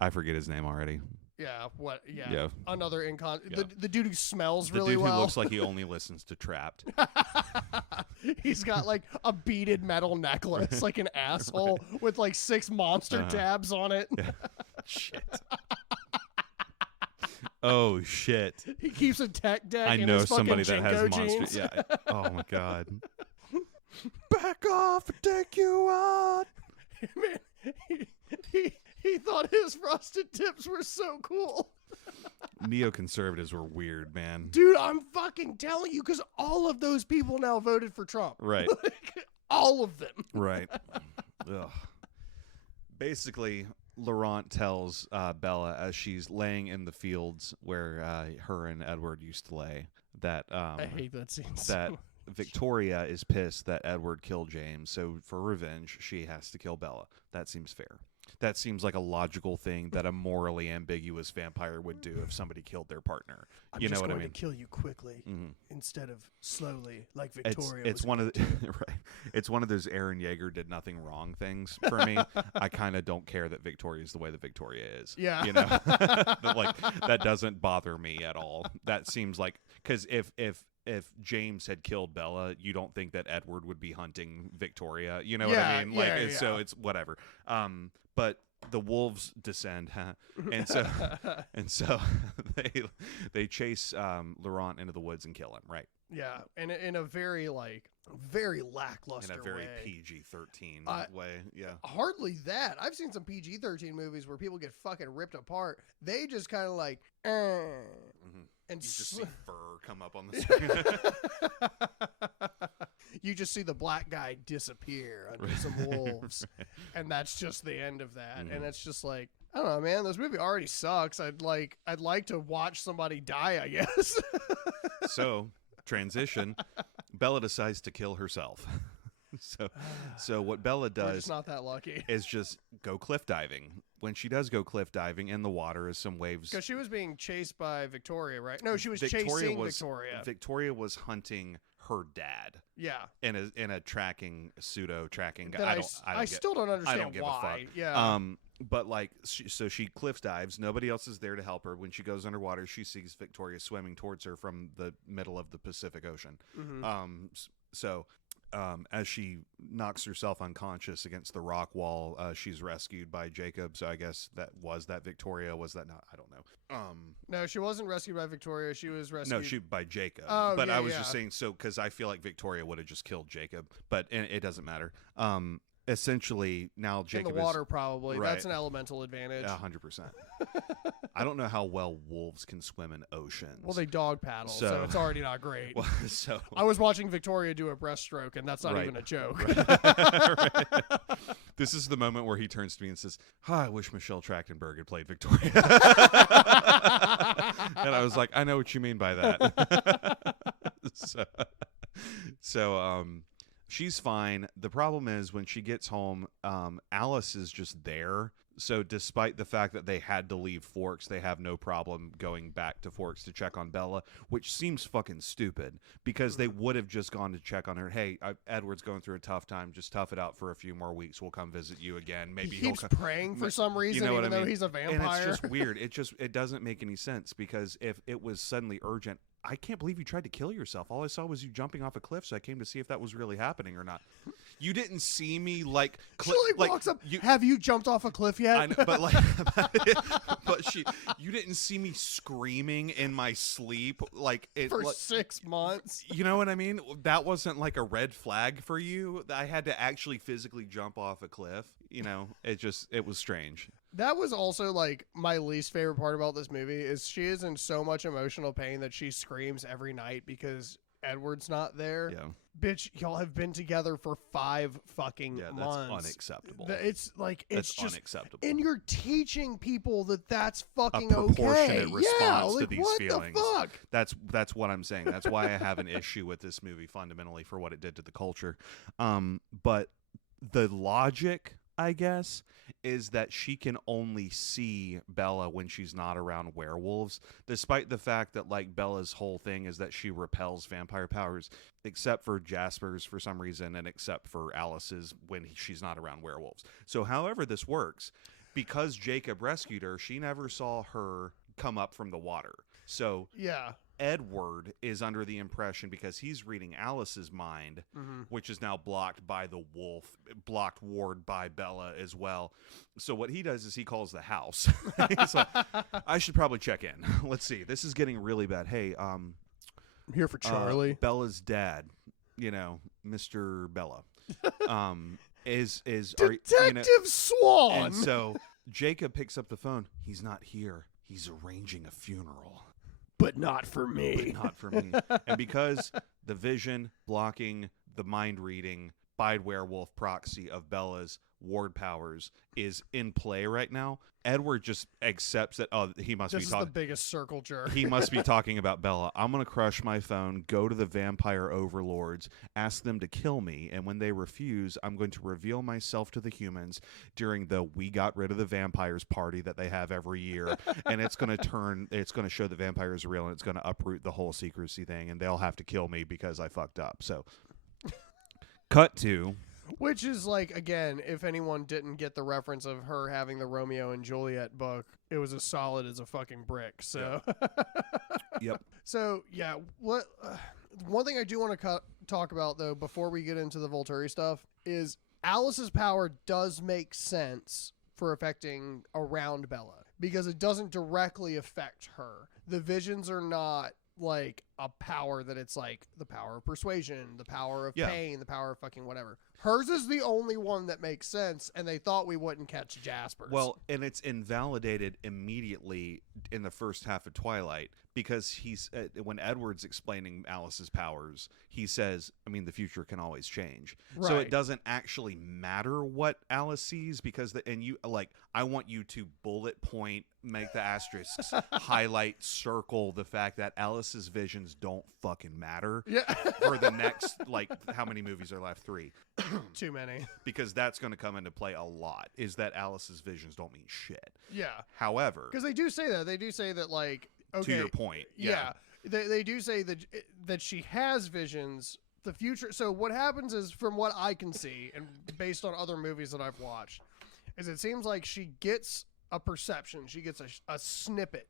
I forget his name already. Yeah. What? Yeah. Yeah. Another Yeah. the dude who smells The really dude well. who looks like he only listens to Trapped. He's got like a beaded metal necklace, like an asshole with like 6 monster tabs on it. Shit. Oh shit! He keeps a tech deck. I in know his somebody fucking that has Jinko monster. jeans. Yeah. Oh my god. Back off and take you out. Man, he thought his frosted tips were so cool. Neoconservatives were weird, man. Dude, I'm fucking telling you, because all of those people now voted for Trump. Right. Like, all of them. Right. Ugh. Basically, Laurent tells Bella as she's laying in the fields where her and Edward used to lay that I hate that scene. that so much. Victoria is pissed that Edward killed James, so for revenge, she has to kill Bella. That seems fair. That seems like a logical thing that a morally ambiguous vampire would do if somebody killed their partner. You know what I mean? I'm just going to kill you quickly instead of slowly, like Victoria. It's one of the, right. It's one of those Aaron Yeager did nothing wrong things for me. I kind of don't care that Victoria is the way that Victoria is. Yeah. You know, like that doesn't bother me at all. That seems like because if James had killed Bella, you don't think that Edward would be hunting Victoria. You know what I mean? Like, so it's whatever. But the wolves descend, and so they chase Laurent into the woods and kill him. Right? Yeah, and in a very lackluster In a very way. PG-13 way. Yeah. Hardly that. I've seen some PG-13 movies where people get fucking ripped apart. They just kind of like, and you just see fur come up on the screen. You just see the black guy disappear under some wolves, and that's just the end of that. And it's just like, I don't know, man. This movie already sucks. I'd like to watch somebody die, I guess. So, transition. Bella decides to kill herself. So what Bella We're does just not that lucky. is just go cliff diving. When she does go cliff diving, in the water is some waves. Because she was being chased by Victoria, right? No, she was chasing Victoria. Victoria was hunting her dad. Yeah. In a pseudo tracking guy. That I still don't understand I don't give why. a fuck. Yeah. But like, so she cliff dives. Nobody else is there to help her. When she goes underwater, she sees Victoria swimming towards her from the middle of the Pacific Ocean. As she knocks herself unconscious against the rock wall, she's rescued by Jacob. So I guess that Victoria. Was that not? I don't know. No, she wasn't rescued by Victoria. She was rescued. No, by Jacob. Oh, but yeah, I was yeah. just saying because I feel like Victoria would have just killed Jacob, but it doesn't matter. Essentially, now Jacob in the water, probably. Right. That's an elemental advantage. 100%. I don't know how well wolves can swim in oceans. Well, they dog paddle, so it's already not great. Well, so I was watching Victoria do a breaststroke, and that's not Right. even a joke. Right. This is the moment where he turns to me and says, I wish Michelle Trachtenberg had played Victoria. And I was like, I know what you mean by that. So she's fine. The problem is when she gets home, Alice is just there. So despite the fact that they had to leave Forks, they have no problem going back to Forks to check on Bella, which seems fucking stupid because they would have just gone to check on her. Hey, Edward's going through a tough time. Just tough it out for a few more weeks. We'll come visit you again. Maybe He keeps praying for some reason, even though he's a vampire. And it's just weird. It doesn't make any sense because if it was suddenly urgent, I can't believe you tried to kill yourself. All I saw was you jumping off a cliff, so I came to see if that was really happening or not. You didn't see me like. She walks up. Have you jumped off a cliff yet? I know, but you didn't see me screaming in my sleep for 6 months. You know what I mean? That wasn't like a red flag for you. I had to actually physically jump off a cliff. You know, it was strange. That was also like my least favorite part about this movie is she is in so much emotional pain that she screams every night because Edward's not there. Yeah. Bitch, y'all have been together for 5 fucking months. That's unacceptable. It's like, it's just unacceptable. And you're teaching people that that's fucking a proportionate okay. response like, to these what feelings. The fuck? That's what I'm saying. That's why I have an issue with this movie fundamentally for what it did to the culture. But the logic, I guess, is that she can only see Bella when she's not around werewolves, despite the fact that like Bella's whole thing is that she repels vampire powers, except for Jasper's for some reason, and except for Alice's when she's not around werewolves. So however this works, because Jacob rescued her, she never saw her come up from the water. So yeah, Edward is under the impression, because he's reading Alice's mind, which is now blocked by the wolf, blocked ward by Bella as well. So what he does is he calls the house. He's like, I should probably check in. Let's see. This is getting really bad. Hey, I'm here for Charlie. Bella's dad, Mr. Bella, is Detective Swan. And so Jacob picks up the phone. He's not here. He's arranging a funeral. But not for me. But not for me. And because the vision blocking the mind reading by werewolf proxy of Bella's ward powers is in play right now, Edward just accepts that, he must be talking. This is the biggest circle jerk. He must be talking about Bella. I'm going to crush my phone, go to the vampire overlords, ask them to kill me, and when they refuse, I'm going to reveal myself to the humans during the We Got Rid of the Vampires party that they have every year, and it's going to show the vampires are real, and it's going to uproot the whole secrecy thing, and they'll have to kill me because I fucked up. So, cut to... Which is like, again, if anyone didn't get the reference of her having the Romeo and Juliet book, it was as solid as a fucking brick. So, yep. So, yeah, one thing I do want to talk about, though, before we get into the Volturi stuff, is Alice's power does make sense for affecting around Bella, because it doesn't directly affect her. The visions are not like a power that it's like the power of persuasion, the power of pain, the power of fucking whatever. Hers is the only one that makes sense, and they thought we wouldn't catch Jasper's. Well, and it's invalidated immediately in the first half of Twilight, because he's when Edward's explaining Alice's powers, he says, the future can always change. Right. So it doesn't actually matter what Alice sees, because I want you to bullet point, make the asterisks, highlight, circle the fact that Alice's visions don't fucking matter for the next, how many movies are left? 3. Too many. Because that's going to come into play a lot, is that Alice's visions don't mean shit. Yeah. However... Because they do say that. They do say that, okay, to your point. Yeah. They do say that she has visions, the future. So what happens is, from what I can see, and based on other movies that I've watched, is it seems like she gets a perception. She gets a snippet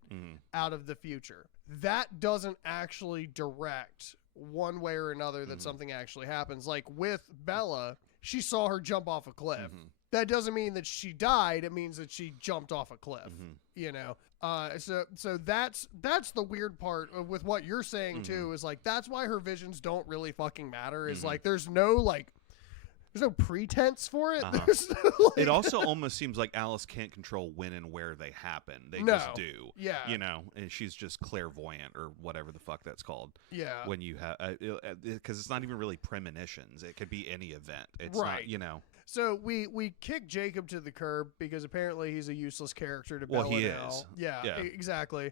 out of the future. That doesn't actually direct one way or another that something actually happens. Like with Bella, she saw her jump off a cliff. That doesn't mean that she died. It means that she jumped off a cliff, So that's the weird part with what you're saying too, is like, that's why her visions don't really fucking matter, is like, there's no pretense for it. There's no, it also almost seems like Alice can't control when and where they happen. They just do. Yeah. And she's just clairvoyant, or whatever the fuck that's called. Yeah. When you have, because it's not even really premonitions. It could be any event. It's right. not, So we kick Jacob to the curb, because apparently he's a useless character to Bella now. Well, he is. Yeah, exactly.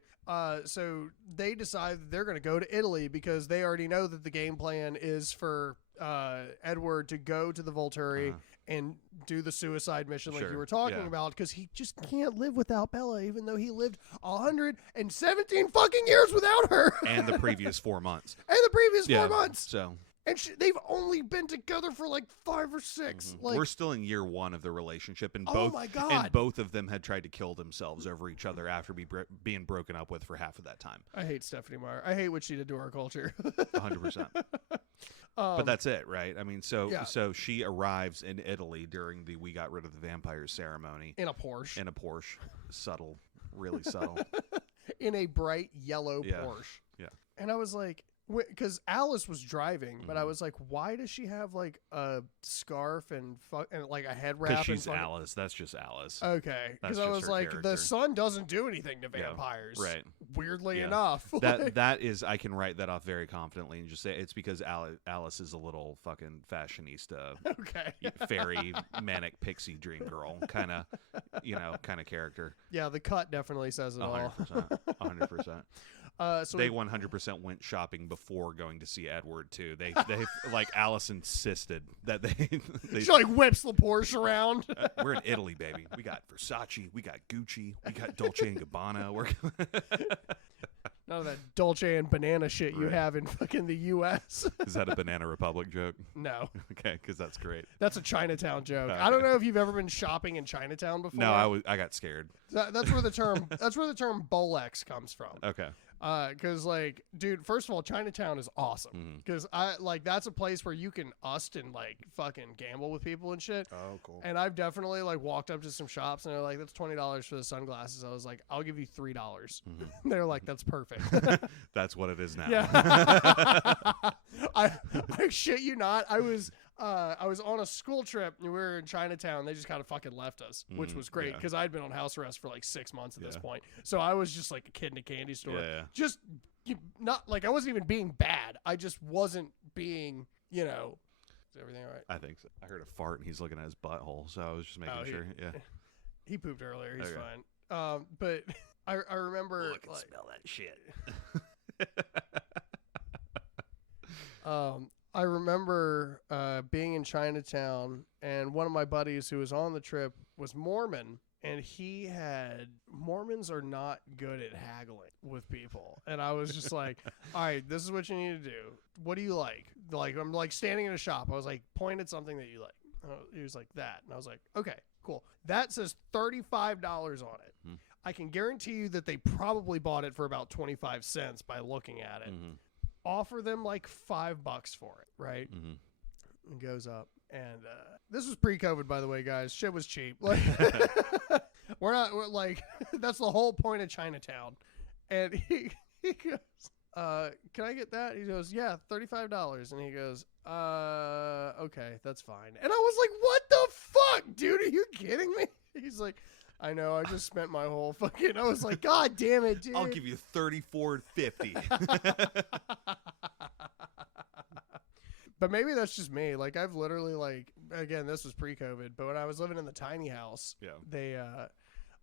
So they decide that they're going to go to Italy, because they already know that the game plan is for Edward to go to the Volturi and do the suicide mission like you were talking about, because he just can't live without Bella, even though he lived 117 fucking years without her. And the previous 4 months. 4 months. So... And they've only been together for 5 or 6. We're still in year 1 of the relationship, and both of them had tried to kill themselves over each other after being broken up with for half of that time. I hate Stephanie Meyer. I hate what she did to our culture. 100%. But that's it, right? So she arrives in Italy during the We Got Rid of the Vampires ceremony. In a Porsche. Subtle. Really subtle. In a bright yellow Porsche. Yeah. And I was like... Because Alice was driving, but I was like, why does she have a scarf and a head wrap? Because she's Alice. That's just Alice. Okay. Because I was like, the sun doesn't do anything to vampires. Yeah, right. Weirdly enough. That is, I can write that off very confidently and just say it's because Alice is a little fucking fashionista. Okay. Fairy, manic pixie dream girl kind of character. Yeah, the cut definitely says it 100%, all. 100%. So they 100% went shopping before going to see Edward too. They Alice insisted that they she whips the Porsche around. We're in Italy, baby. We got Versace, we got Gucci, we got Dolce and Gabbana. None of that Dolce and banana shit you have in fucking the U.S. Is that a Banana Republic joke? No. Okay, because that's great. That's a Chinatown joke. I don't know if you've ever been shopping in Chinatown before. No, I got scared. That's where the term Bolex comes from. Okay. Cause like, dude, first of all, Chinatown is awesome. Cause that's a place where you can and like fucking gamble with people and shit. Oh, cool. And I've definitely like walked up to some shops and they're like, that's $20 for the sunglasses. I was like, I'll give you $3. They're like, that's perfect. That's what it is now. Yeah. I shit you not. I was on a school trip and we were in Chinatown. They just kind of fucking left us, which was great because I'd been on house arrest for like 6 months at this point. So I was just like a kid in a candy store. Yeah. Just not like I wasn't even being bad. I just wasn't being, is everything all right? I think so. I heard a fart and he's looking at his butthole, so I was just making sure. Yeah. He pooped earlier. He's fine. But I remember. I can smell that shit. I remember being in Chinatown, and one of my buddies who was on the trip was Mormon, and Mormons are not good at haggling with people. And I was just like, all right, this is what you need to do. What do you like? Like, I'm like standing in a shop. I was like, point at something that you like. He was like, that. And I was like, okay, cool. That says $35 on it. I can guarantee you that they probably bought it for about 25 cents by looking at it. Offer them like $5 for it, right? It goes up. And this was pre-COVID, by the way, guys. Shit was cheap. Like, we're like, that's the whole point of Chinatown. And he goes, can I get that? He goes, yeah, $35. And he goes, okay, that's fine. And I was like, what the fuck, dude? Are you kidding me? He's like, I know, I just spent my whole fucking, I was like, God damn it, dude. I'll give you $34.50. But maybe that's just me. Like, I've literally, like, again, this was pre-COVID, but when I was living in the tiny house, they,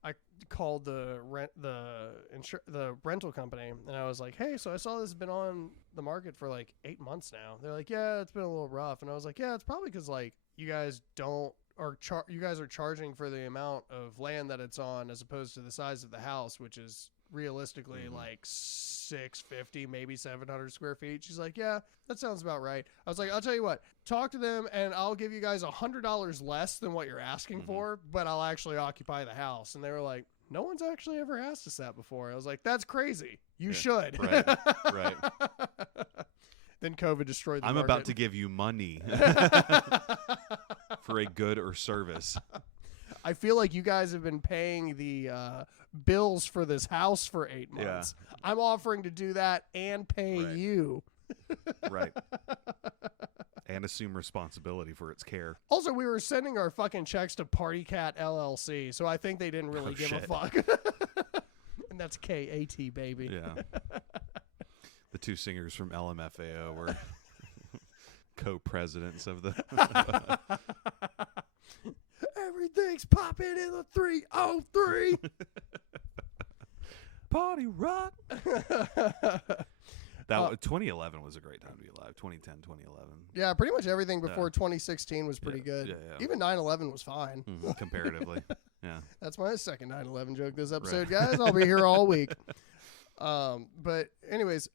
I called the rental company, and I was like, hey, so I saw this has been on the market for like 8 months now. They're like, yeah, it's been a little rough. And I was like, yeah, it's probably because like you guys are charging for the amount of land that it's on as opposed to the size of the house, which is realistically like 650, maybe 700 square feet. She's like, yeah, that sounds about right. I was like, I'll tell you what, talk to them and I'll give you guys $100 less than what you're asking for, but I'll actually occupy the house. And they were like, no one's actually ever asked us that before. I was like, that's crazy. You should. Right. Then COVID destroyed the I'm market. about to give you money for a good or service. I feel like you guys have been paying the bills for this house for 8 months. Yeah. I'm offering to do that and pay you. Right. And assume responsibility for its care. Also, we were sending our fucking checks to Party Cat LLC, so I think they didn't really give a fuck. And that's KAT, baby. Yeah. The two singers from LMFAO were co-presidents of the... Everything's popping in the 303. Party rock. 2011 was a great time to be alive. 2010, 2011. Yeah, pretty much everything before 2016 was pretty good. Yeah. Even 9/11 was fine. Comparatively. Yeah. That's my second 9/11 joke this episode, guys. I'll be here all week. But anyways,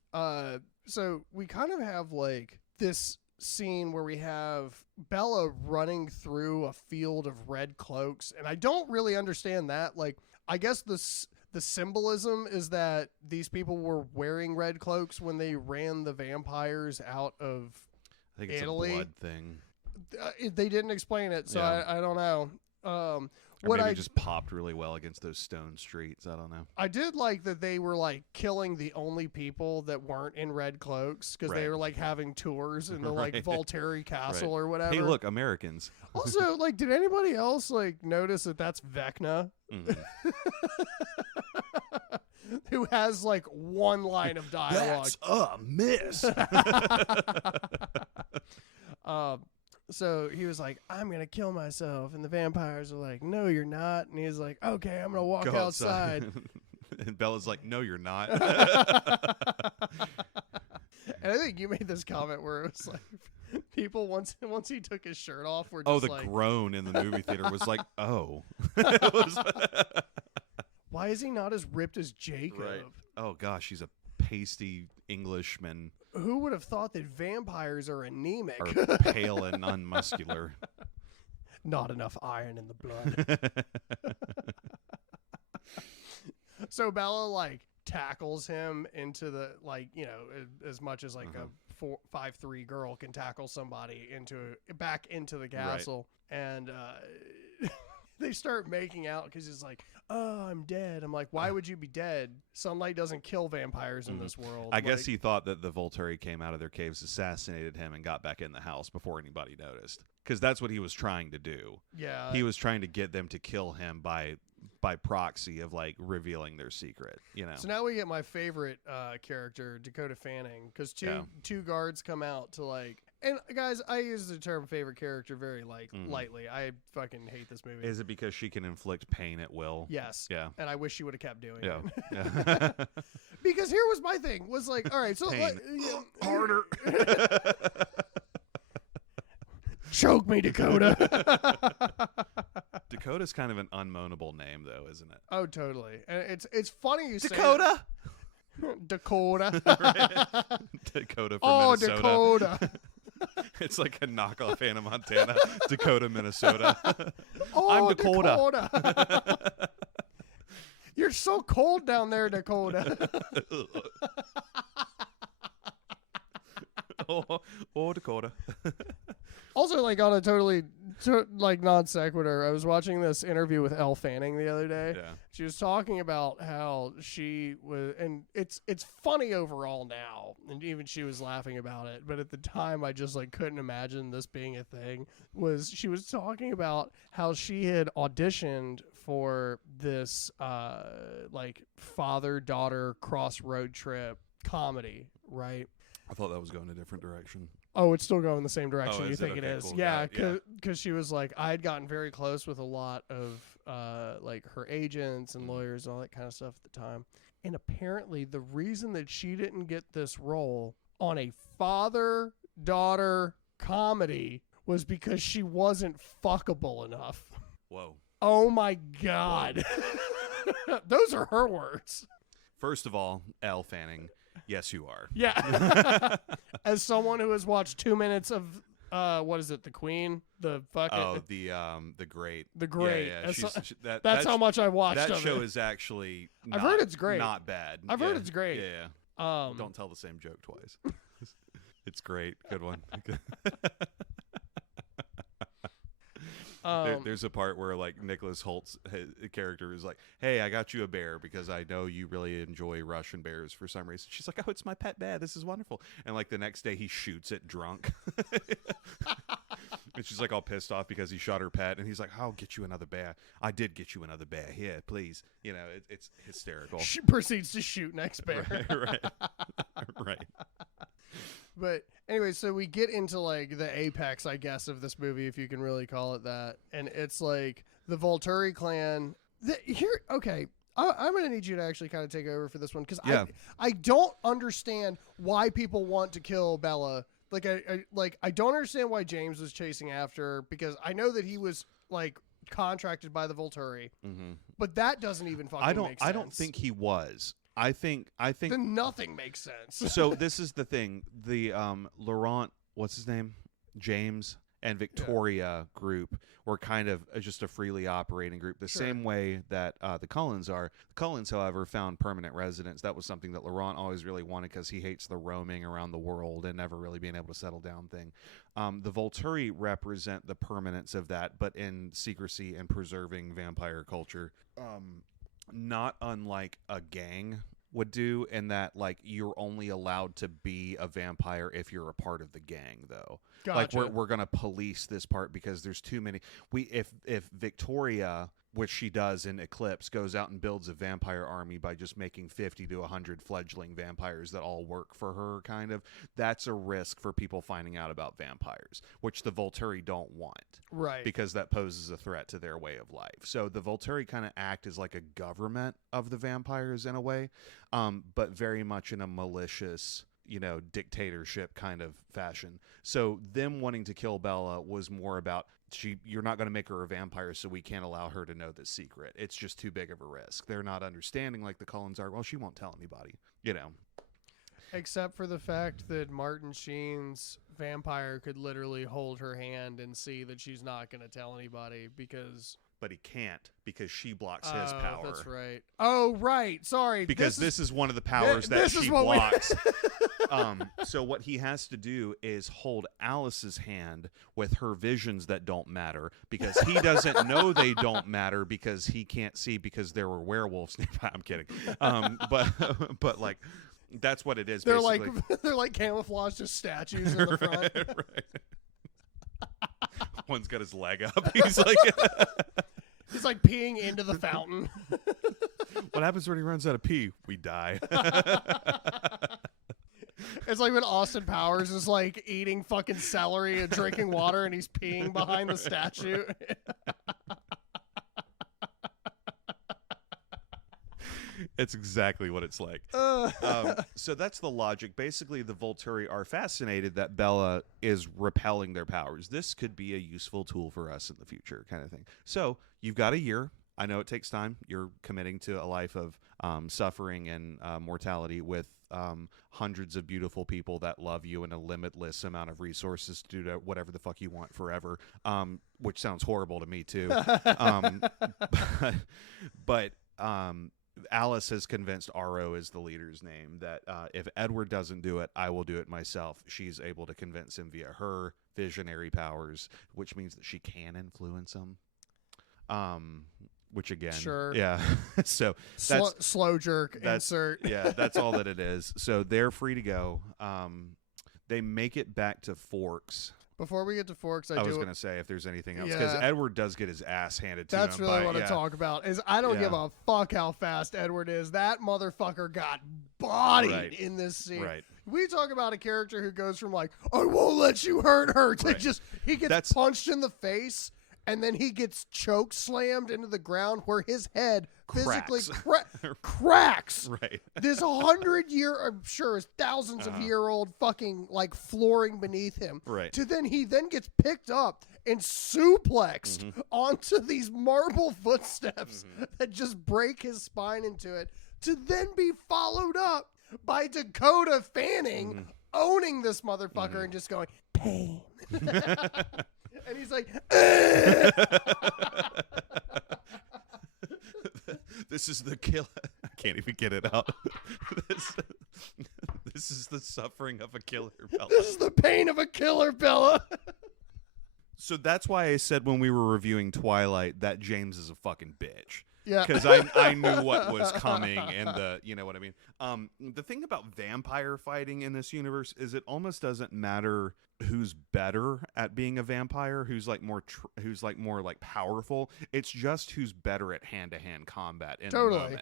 so we kind of have like this scene where we have Bella running through a field of red cloaks, and I don't really understand that. Like, I guess the symbolism is that these people were wearing red cloaks when they ran the vampires out of Italy. A blood thing. They didn't explain it, so I don't know. Or maybe just popped really well against those stone streets. I don't know. I did like that they were like killing the only people that weren't in red cloaks because they were like having tours in the like Voltaire Castle or whatever. Hey, look, Americans. Also, like, did anybody else like notice that that's Vecna? Who has like one line of dialogue. That's a miss. So he was like, I'm going to kill myself. And the vampires are like, no, you're not. And he's like, okay, I'm going to walk outside. And Bella's like, no, you're not. And I think you made this comment where it was like, people, once he took his shirt off, were just the groan in the movie theater was like, oh. Why is he not as ripped as Jacob? Right. Oh, gosh, he's a pasty Englishman. Who would have thought that vampires are anemic? Or pale and unmuscular. Not enough iron in the blood. So Bella, like, tackles him into the, like, you know, as much as like a 5'3" girl can tackle somebody back into the castle. Right. And they start making out because he's like, oh, I'm dead. I'm like, why would you be dead? Sunlight doesn't kill vampires in this world. I guess he thought that the Volturi came out of their caves, assassinated him, and got back in the house before anybody noticed. Because that's what he was trying to do. Yeah. He was trying to get them to kill him by proxy of, like, revealing their secret, you know. So now we get my favorite character, Dakota Fanning, because two guards come out to, like, and guys, I use the term favorite character very lightly. I fucking hate this movie. Is it because she can inflict pain at will? Yes. Yeah. And I wish she would have kept doing it. Yeah. Because here was my thing, was like, all right, so harder. Choke me, Dakota. Dakota's kind of an unmoanable name, though, isn't it? Oh, totally. And it's funny you say Dakota. Dakota. Dakota from Minnesota. Dakota. It's like a knockoff Hannah Montana. Dakota, Minnesota. I'm Dakota. You're so cold down there, Dakota. oh, Dakota. Also, like, on a totally like non sequitur, I was watching this interview with Elle Fanning the other day. Yeah. She was talking about how she was, and it's funny overall now, and even she was laughing about it. But at the time, I just like couldn't imagine this being a thing. She was talking about how she had auditioned for this like father-daughter cross-road trip comedy, right? I thought that was going a different direction. Oh, it's still going the same direction you think it is. Cool, yeah, because she was like, I had gotten very close with a lot of like her agents and lawyers and all that kind of stuff at the time. And apparently the reason that she didn't get this role on a father-daughter comedy was because she wasn't fuckable enough. Whoa. Oh, my God. Those are her words. First of all, Elle Fanning. Yes, you are. Yeah. As someone who has watched 2 minutes of what is it, The Queen? The fucking The Great. The Great. Yeah, that's how much I watched. That show is actually I've heard it's great. Not bad. I've heard it's great. Yeah. Don't tell the same joke twice. It's great. Good one. There's a part where, like, Nicholas Holt's character is like, hey, I got you a bear because I know you really enjoy Russian bears for some reason. She's like, oh, it's my pet bear. This is wonderful. And, like, the next day he shoots it drunk. And she's, like, all pissed off because he shot her pet. And he's like, I'll get you another bear. I did get you another bear. Here, please. You know, it's hysterical. She proceeds to shoot next bear. Right. But anyway, so we get into, like, the apex, I guess, of this movie, if you can really call it that. And it's like the Volturi clan. Okay, I'm going to need you to actually kind of take over for this one, because I don't understand why people want to kill Bella. Like, I don't understand why James was chasing after her, because I know that he was, like, contracted by the Volturi. Mm-hmm. But that doesn't even fucking make sense. I don't think he was. I think then nothing makes sense. So this is the thing. The Laurent, what's his name? James and Victoria group were kind of just a freely operating group, the same way that the Cullens are. The Cullens, however, found permanent residence. That was something that Laurent always really wanted because he hates the roaming around the world and never really being able to settle down thing. The Volturi represent the permanence of that, but in secrecy and preserving vampire culture. Not unlike a gang would do, in that, like, you're only allowed to be a vampire if you're a part of the gang, though. Gotcha. Like, we're gonna police this part because there's too many. If Victoria, which she does in Eclipse, goes out and builds a vampire army by just making 50 to 100 fledgling vampires that all work for her, kind of, that's a risk for people finding out about vampires, which the Volturi don't want. Right. Because that poses a threat to their way of life. So the Volturi kind of act as like a government of the vampires in a way, but very much in a malicious, dictatorship kind of fashion. So them wanting to kill Bella was more about, you're not going to make her a vampire, so we can't allow her to know the secret. It's just too big of a risk. They're not understanding, like the Cullens are, well, she won't tell anybody, Except for the fact that Martin Sheen's vampire could literally hold her hand and see that she's not going to tell anybody, because but he can't because she blocks his power. That's right. Oh, right. Sorry. Because this is one of the powers that she blocks. So what he has to do is hold Alice's hand with her visions that don't matter, because he doesn't know they don't matter because he can't see because there were werewolves nearby. I'm kidding. But like, that's what it is. They're basically. they're like camouflaged as statues in the front. Right. One's got his leg up. He's like he's like peeing into the fountain. What happens when he runs out of pee? We die. It's like when Austin Powers is like eating fucking celery and drinking water, and he's peeing behind the statue. It's exactly what it's like. So that's the logic. Basically, the Volturi are fascinated that Bella is repelling their powers. This could be a useful tool for us in the future, kind of thing. So you've got a year. I know it takes time. You're committing to a life of suffering and mortality with hundreds of beautiful people that love you and a limitless amount of resources to do whatever the fuck you want forever, which sounds horrible to me, too. But Alice has convinced Aro is the leader's name that if Edward doesn't do it, I will do it myself. She's able to convince him via her visionary powers, which means that she can influence him. Which again, sure, yeah. So that's slow jerk insert. Yeah, that's all that it is. So they're free to go. They make it back to Forks. Before we get to Forks, I was going to say if there's anything else, because Edward does get his ass handed to him. That's really what I talk about. Is I don't give a fuck how fast Edward is. That motherfucker got bodied in this scene. Right. We talk about a character who goes from like, I won't let you hurt her, to just he gets punched in the face. And then he gets choke slammed into the ground where his head physically cracks. Right. This 100-year, I'm sure, is thousands of year old fucking like flooring beneath him. Right. To then he then gets picked up and suplexed onto these marble footsteps that just break his spine into it. To then be followed up by Dakota Fanning owning this motherfucker and just going, pain. And he's like, this is the kill. I can't even get it out. This is the suffering of a killer, Bella. This is the pain of a killer, Bella. So that's why I said when we were reviewing Twilight that James is a fucking bitch. Yeah. Because I knew what was coming, and you know what I mean? The thing about vampire fighting in this universe is it almost doesn't matter who's better at being a vampire, who's like more powerful. It's just who's better at hand-to-hand combat in the moment.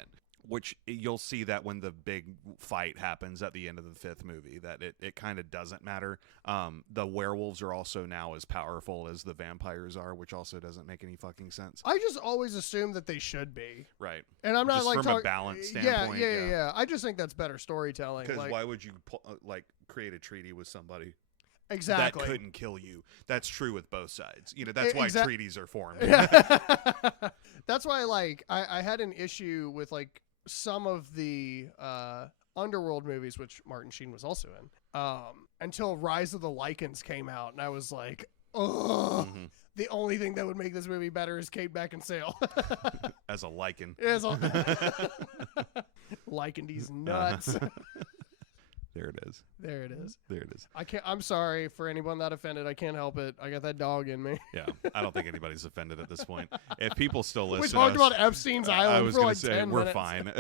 Which you'll see that when the big fight happens at the end of the fifth movie, that it kind of doesn't matter. The werewolves are also now as powerful as the vampires are, which also doesn't make any fucking sense. I just always assume that they should be. Right. And I'm not just like from a balance standpoint. Yeah. I just think that's better storytelling. Because why would you create a treaty with somebody exactly that couldn't kill you? That's true with both sides. You know, that's why treaties are formed. That's why I had an issue with some of the Underworld movies, which Martin Sheen was also in, until Rise of the Lycans came out, and I was like, ugh. The only thing that would make this movie better is Kate Beckinsale. As a lichen. Lichen these nuts. There it is. There it is. There it is. I'm sorry for anyone that offended. I can't help it. I got that dog in me. Yeah, I don't think anybody's offended at this point. If people still listen, we talked about Epstein's Island for like 10 minutes. We're fine.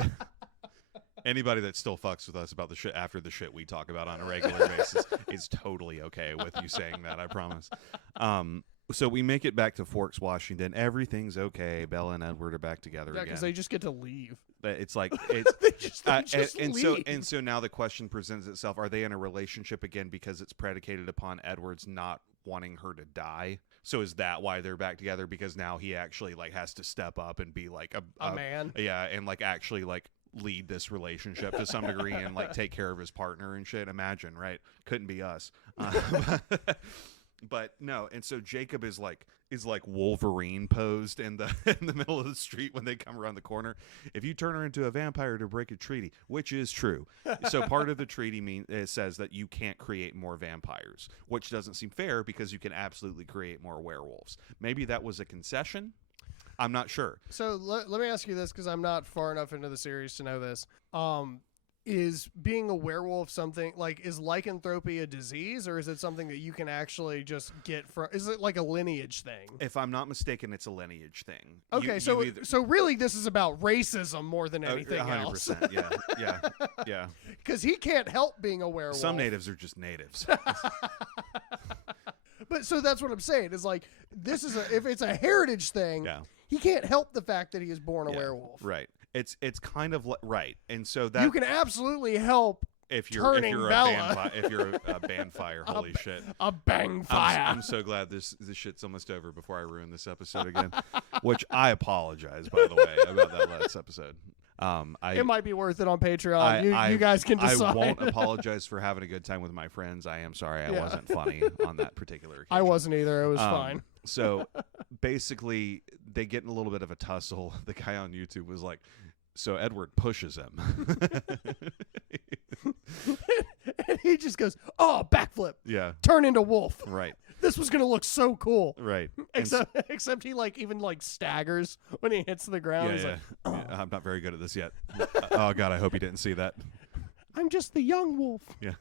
Anybody that still fucks with us about the shit after the shit we talk about on a regular basis is totally okay with you saying that. I promise. So we make it back to Forks, Washington. Everything's okay. Bella and Edward are back together again. Yeah, because they just get to leave. It's like they just leave. So now the question presents itself: are they in a relationship again because it's predicated upon Edward's not wanting her to die? So is that why they're back together? Because now he actually has to step up and be like a man. Yeah, and actually lead this relationship to some degree and take care of his partner and shit. Imagine, right? Couldn't be us. But no, and so Jacob is like Wolverine posed in the middle of the street when they come around the corner. If you turn her into a vampire to break a treaty, which is true. So part of the treaty says that you can't create more vampires, which doesn't seem fair because you can absolutely create more werewolves. Maybe that was a concession. I'm not sure. So let me ask you this, because I'm not far enough into the series to know this. Is being a werewolf something like, is lycanthropy a disease, or is it something that you can actually just get from? Is it like a lineage thing? If I'm not mistaken, it's a lineage thing. Okay, so really this is about racism more than anything 100%, else. yeah. Because he can't help being a werewolf. Some natives are just natives. But so that's what I'm saying, is like, this is if it's a heritage thing, he can't help the fact that he is born a werewolf. Right. It's kind of right, and so that you can absolutely help if you're Bella. if you're a band fire. Holy shit! A bang fire. I'm so glad this shit's almost over before I ruin this episode again. Which I apologize, by the way, about that last episode. It might be worth it on Patreon. You guys can decide. I won't apologize for having a good time with my friends. I am sorry I wasn't funny on that particular occasion. I wasn't either. It was fine. So basically, they get in a little bit of a tussle. The guy on YouTube was like, so Edward pushes him. And he just goes, oh, backflip. Yeah. Turn into wolf. Right. This was going to look so cool. Right. Except he even staggers when he hits the ground. Yeah, He's like, oh. Yeah, I'm not very good at this yet. Oh, God, I hope he didn't see that. I'm just the young wolf. Yeah.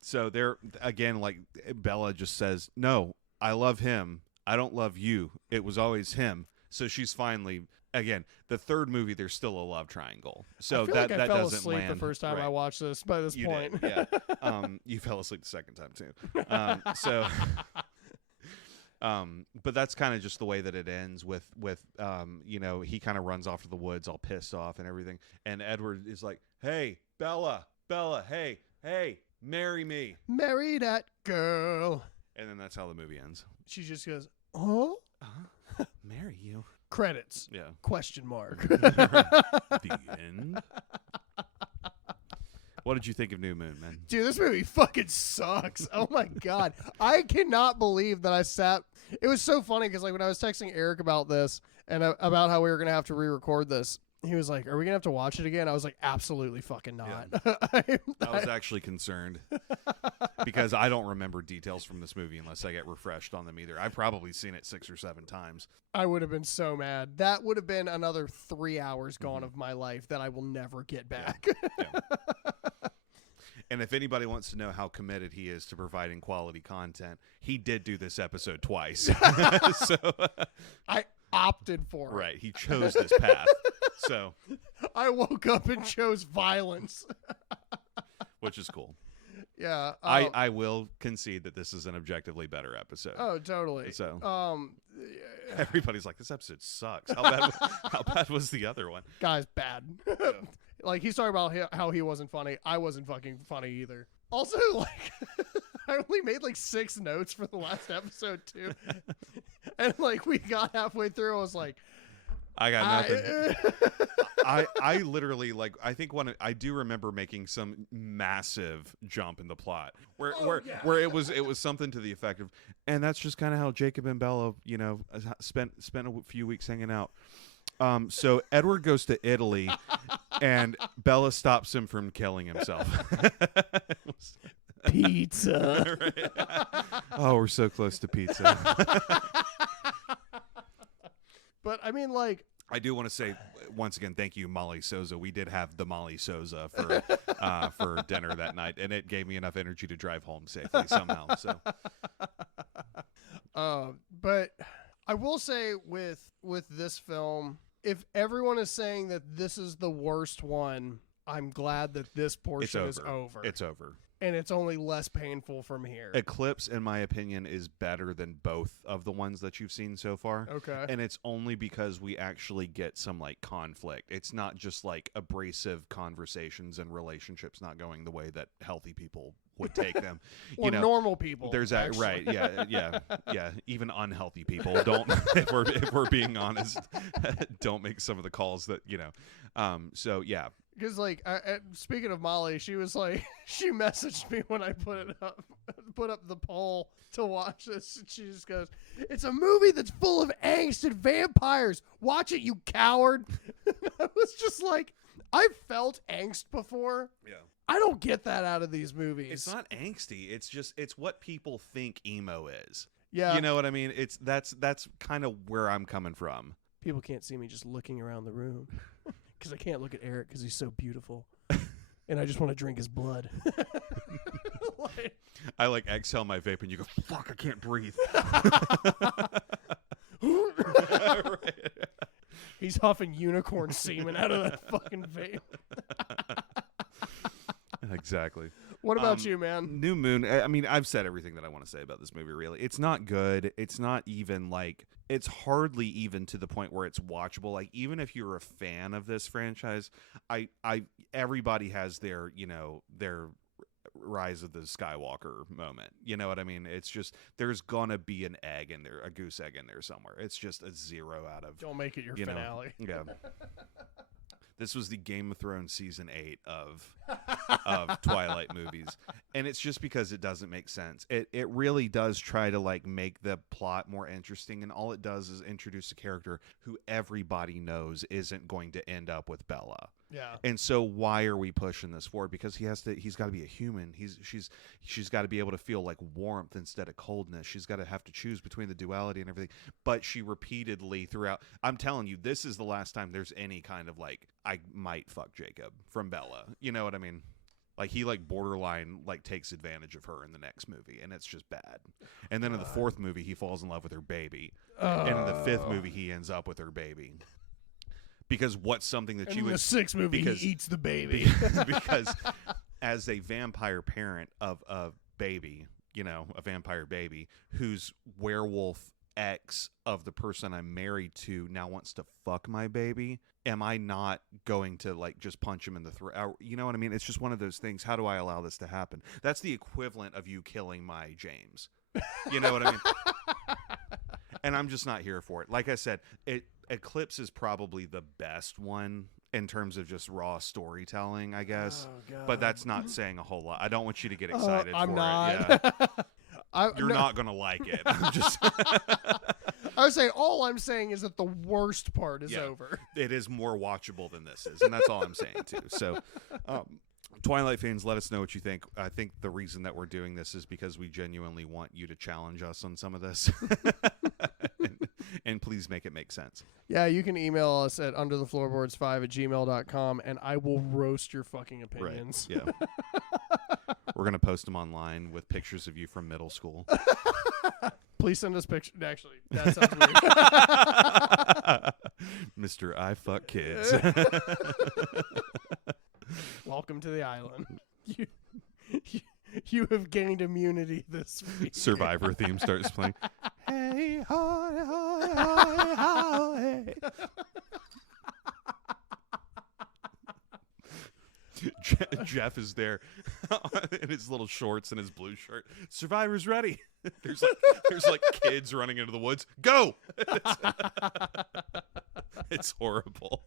So they're, again, like Bella just says, no, I love him. I don't love you. It was always him. So she's finally, again, the third movie, there's still a love triangle. So I feel that like I that fell doesn't asleep land. the first time right. I watched this. By this You point, did, yeah. You fell asleep the second time too. But that's kind of just the way that it ends with he kind of runs off to the woods all pissed off and everything. And Edward is like, hey, Bella, hey, marry me. Marry that girl. And then that's how the movie ends. She just goes, oh? Marry you. Credits. Yeah. Question mark. The end. What did you think of New Moon, man? Dude, this movie fucking sucks. Oh my God. I cannot believe that I sat. It was so funny because when I was texting Eric about this and about how we were going to have to re-record this, he was like, are we going to have to watch it again? I was like, absolutely fucking not. Yeah. I was actually concerned because I don't remember details from this movie unless I get refreshed on them either. I've probably seen it 6 or 7 times. I would have been so mad. That would have been another 3 hours gone of my life that I will never get back. Yeah. And if anybody wants to know how committed he is to providing quality content, he did do this episode twice. So I opted for it. Right. He chose this path. So I woke up and chose violence. Which is cool. Yeah. I will concede that this is an objectively better episode. Oh, totally. So everybody's like, this episode sucks. How bad was the other one? Guy's bad. Yeah. Like, he's talking about how he wasn't funny. I wasn't fucking funny either. Also, I only made 6 notes for the last episode too. And we got halfway through, I was like, I got nothing. I literally I think I do remember making some massive jump in the plot where it was something to the effect of, and that's just kind of how Jacob and Bella, spent a few weeks hanging out. So Edward goes to Italy and Bella stops him from killing himself. Pizza. Right. Oh, we're so close to pizza. But I mean, I do want to say once again, thank you, Molly Souza. We did have the Molly Souza for dinner that night, and it gave me enough energy to drive home safely somehow. So, but I will say with this film, if everyone is saying that this is the worst one, I'm glad that this portion is over. It's over. And it's only less painful from here. Eclipse, in my opinion, is better than both of the ones that you've seen so far. Okay. And it's only because we actually get some conflict. It's not just abrasive conversations and relationships not going the way that healthy people would take them. Or normal people. There's that, right? Yeah. Even unhealthy people don't. if we're being honest, don't make some of the calls that So yeah. Because speaking of Molly, she was she messaged me when I put up the poll to watch this. And she just goes, "It's a movie that's full of angst and vampires. Watch it, you coward." I was just like, I felt angst before. Yeah. I don't get that out of these movies. It's not angsty. It's what people think emo is. Yeah. You know what I mean? That's kind of where I'm coming from. People can't see me just looking around the room because I can't look at Eric because he's so beautiful. And I just want to drink his blood. I like exhale my vape and you go, fuck, I can't breathe. Right. He's huffing unicorn semen out of that fucking vape. Exactly. What about you, man? New Moon. I mean, I've said everything that I want to say about this movie, really. It's not good. It's not even like, it's hardly even to the point where it's watchable. Like, even if you're a fan of this franchise, everybody has their, their Rise of the Skywalker moment. You know what I mean? It's just, there's gonna be an egg in there, a goose egg in there somewhere. It's just a 0 out of. Don't make it your finale. Yeah. This was the Game of Thrones season 8 of Twilight movies, and it's just because it doesn't make sense. It really does try to like make the plot more interesting, and all it does is introduce a character who everybody knows isn't going to end up with Bella. Yeah. And so why are we pushing this forward? Because he's got to be a human. She's got to be able to feel like warmth instead of coldness. She's got to have to choose between the duality and everything. But she repeatedly throughout, I'm telling you, this is the last time there's any kind of like, I might fuck Jacob from Bella. You know what I mean? Like he like borderline like takes advantage of her in the next movie, and it's just bad. And then in the 4th movie, he falls in love with her baby. And in the 5th movie, he ends up with her baby. Because what's something that and you would... in the 6th movie, he eats the baby. Because as a vampire parent of a baby, a vampire baby, whose werewolf ex of the person I'm married to now wants to fuck my baby, am I not going to like just punch him in the throat? You know what I mean? It's just one of those things. How do I allow this to happen? That's the equivalent of you killing my James. You know what I mean? And I'm just not here for it. Like I said, Eclipse is probably the best one in terms of just raw storytelling, I guess. Oh, God. But that's not saying a whole lot. I don't want you to get excited I'm for not. it. Yeah. You're not going to like it. I'm just... I would say all I'm saying is that the worst part is over. It is more watchable than this is, and that's all I'm saying, too. So... Twilight fans, let us know what you think. I think the reason that we're doing this is because we genuinely want you to challenge us on some of this. and please make it make sense. Yeah, you can email us at underthefloorboards5@gmail.com, and I will roast your fucking opinions. Right. Yeah. We're going to post them online with pictures of you from middle school. Please send us pictures. Actually, that sounds weird. Mr. I Fuck Kids. Welcome to the island. You have gained immunity this week. Survivor theme starts playing. Hey, ho, ho, ho, hey. Jeff is there in his little shorts and his blue shirt. Survivor's ready. There's like kids running into the woods. Go! It's horrible.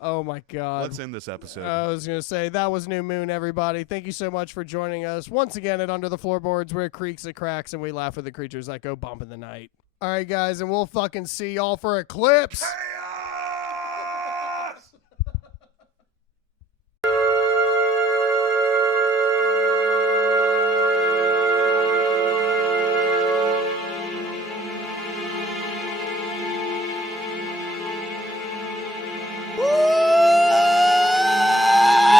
Oh, my God. Let's end this episode. I was going to say, that was New Moon, everybody. Thank you so much for joining us once again at Under the Floorboards, where it creaks, it cracks, and we laugh at the creatures that go bump in the night. All right, guys, and we'll fucking see y'all for Eclipse.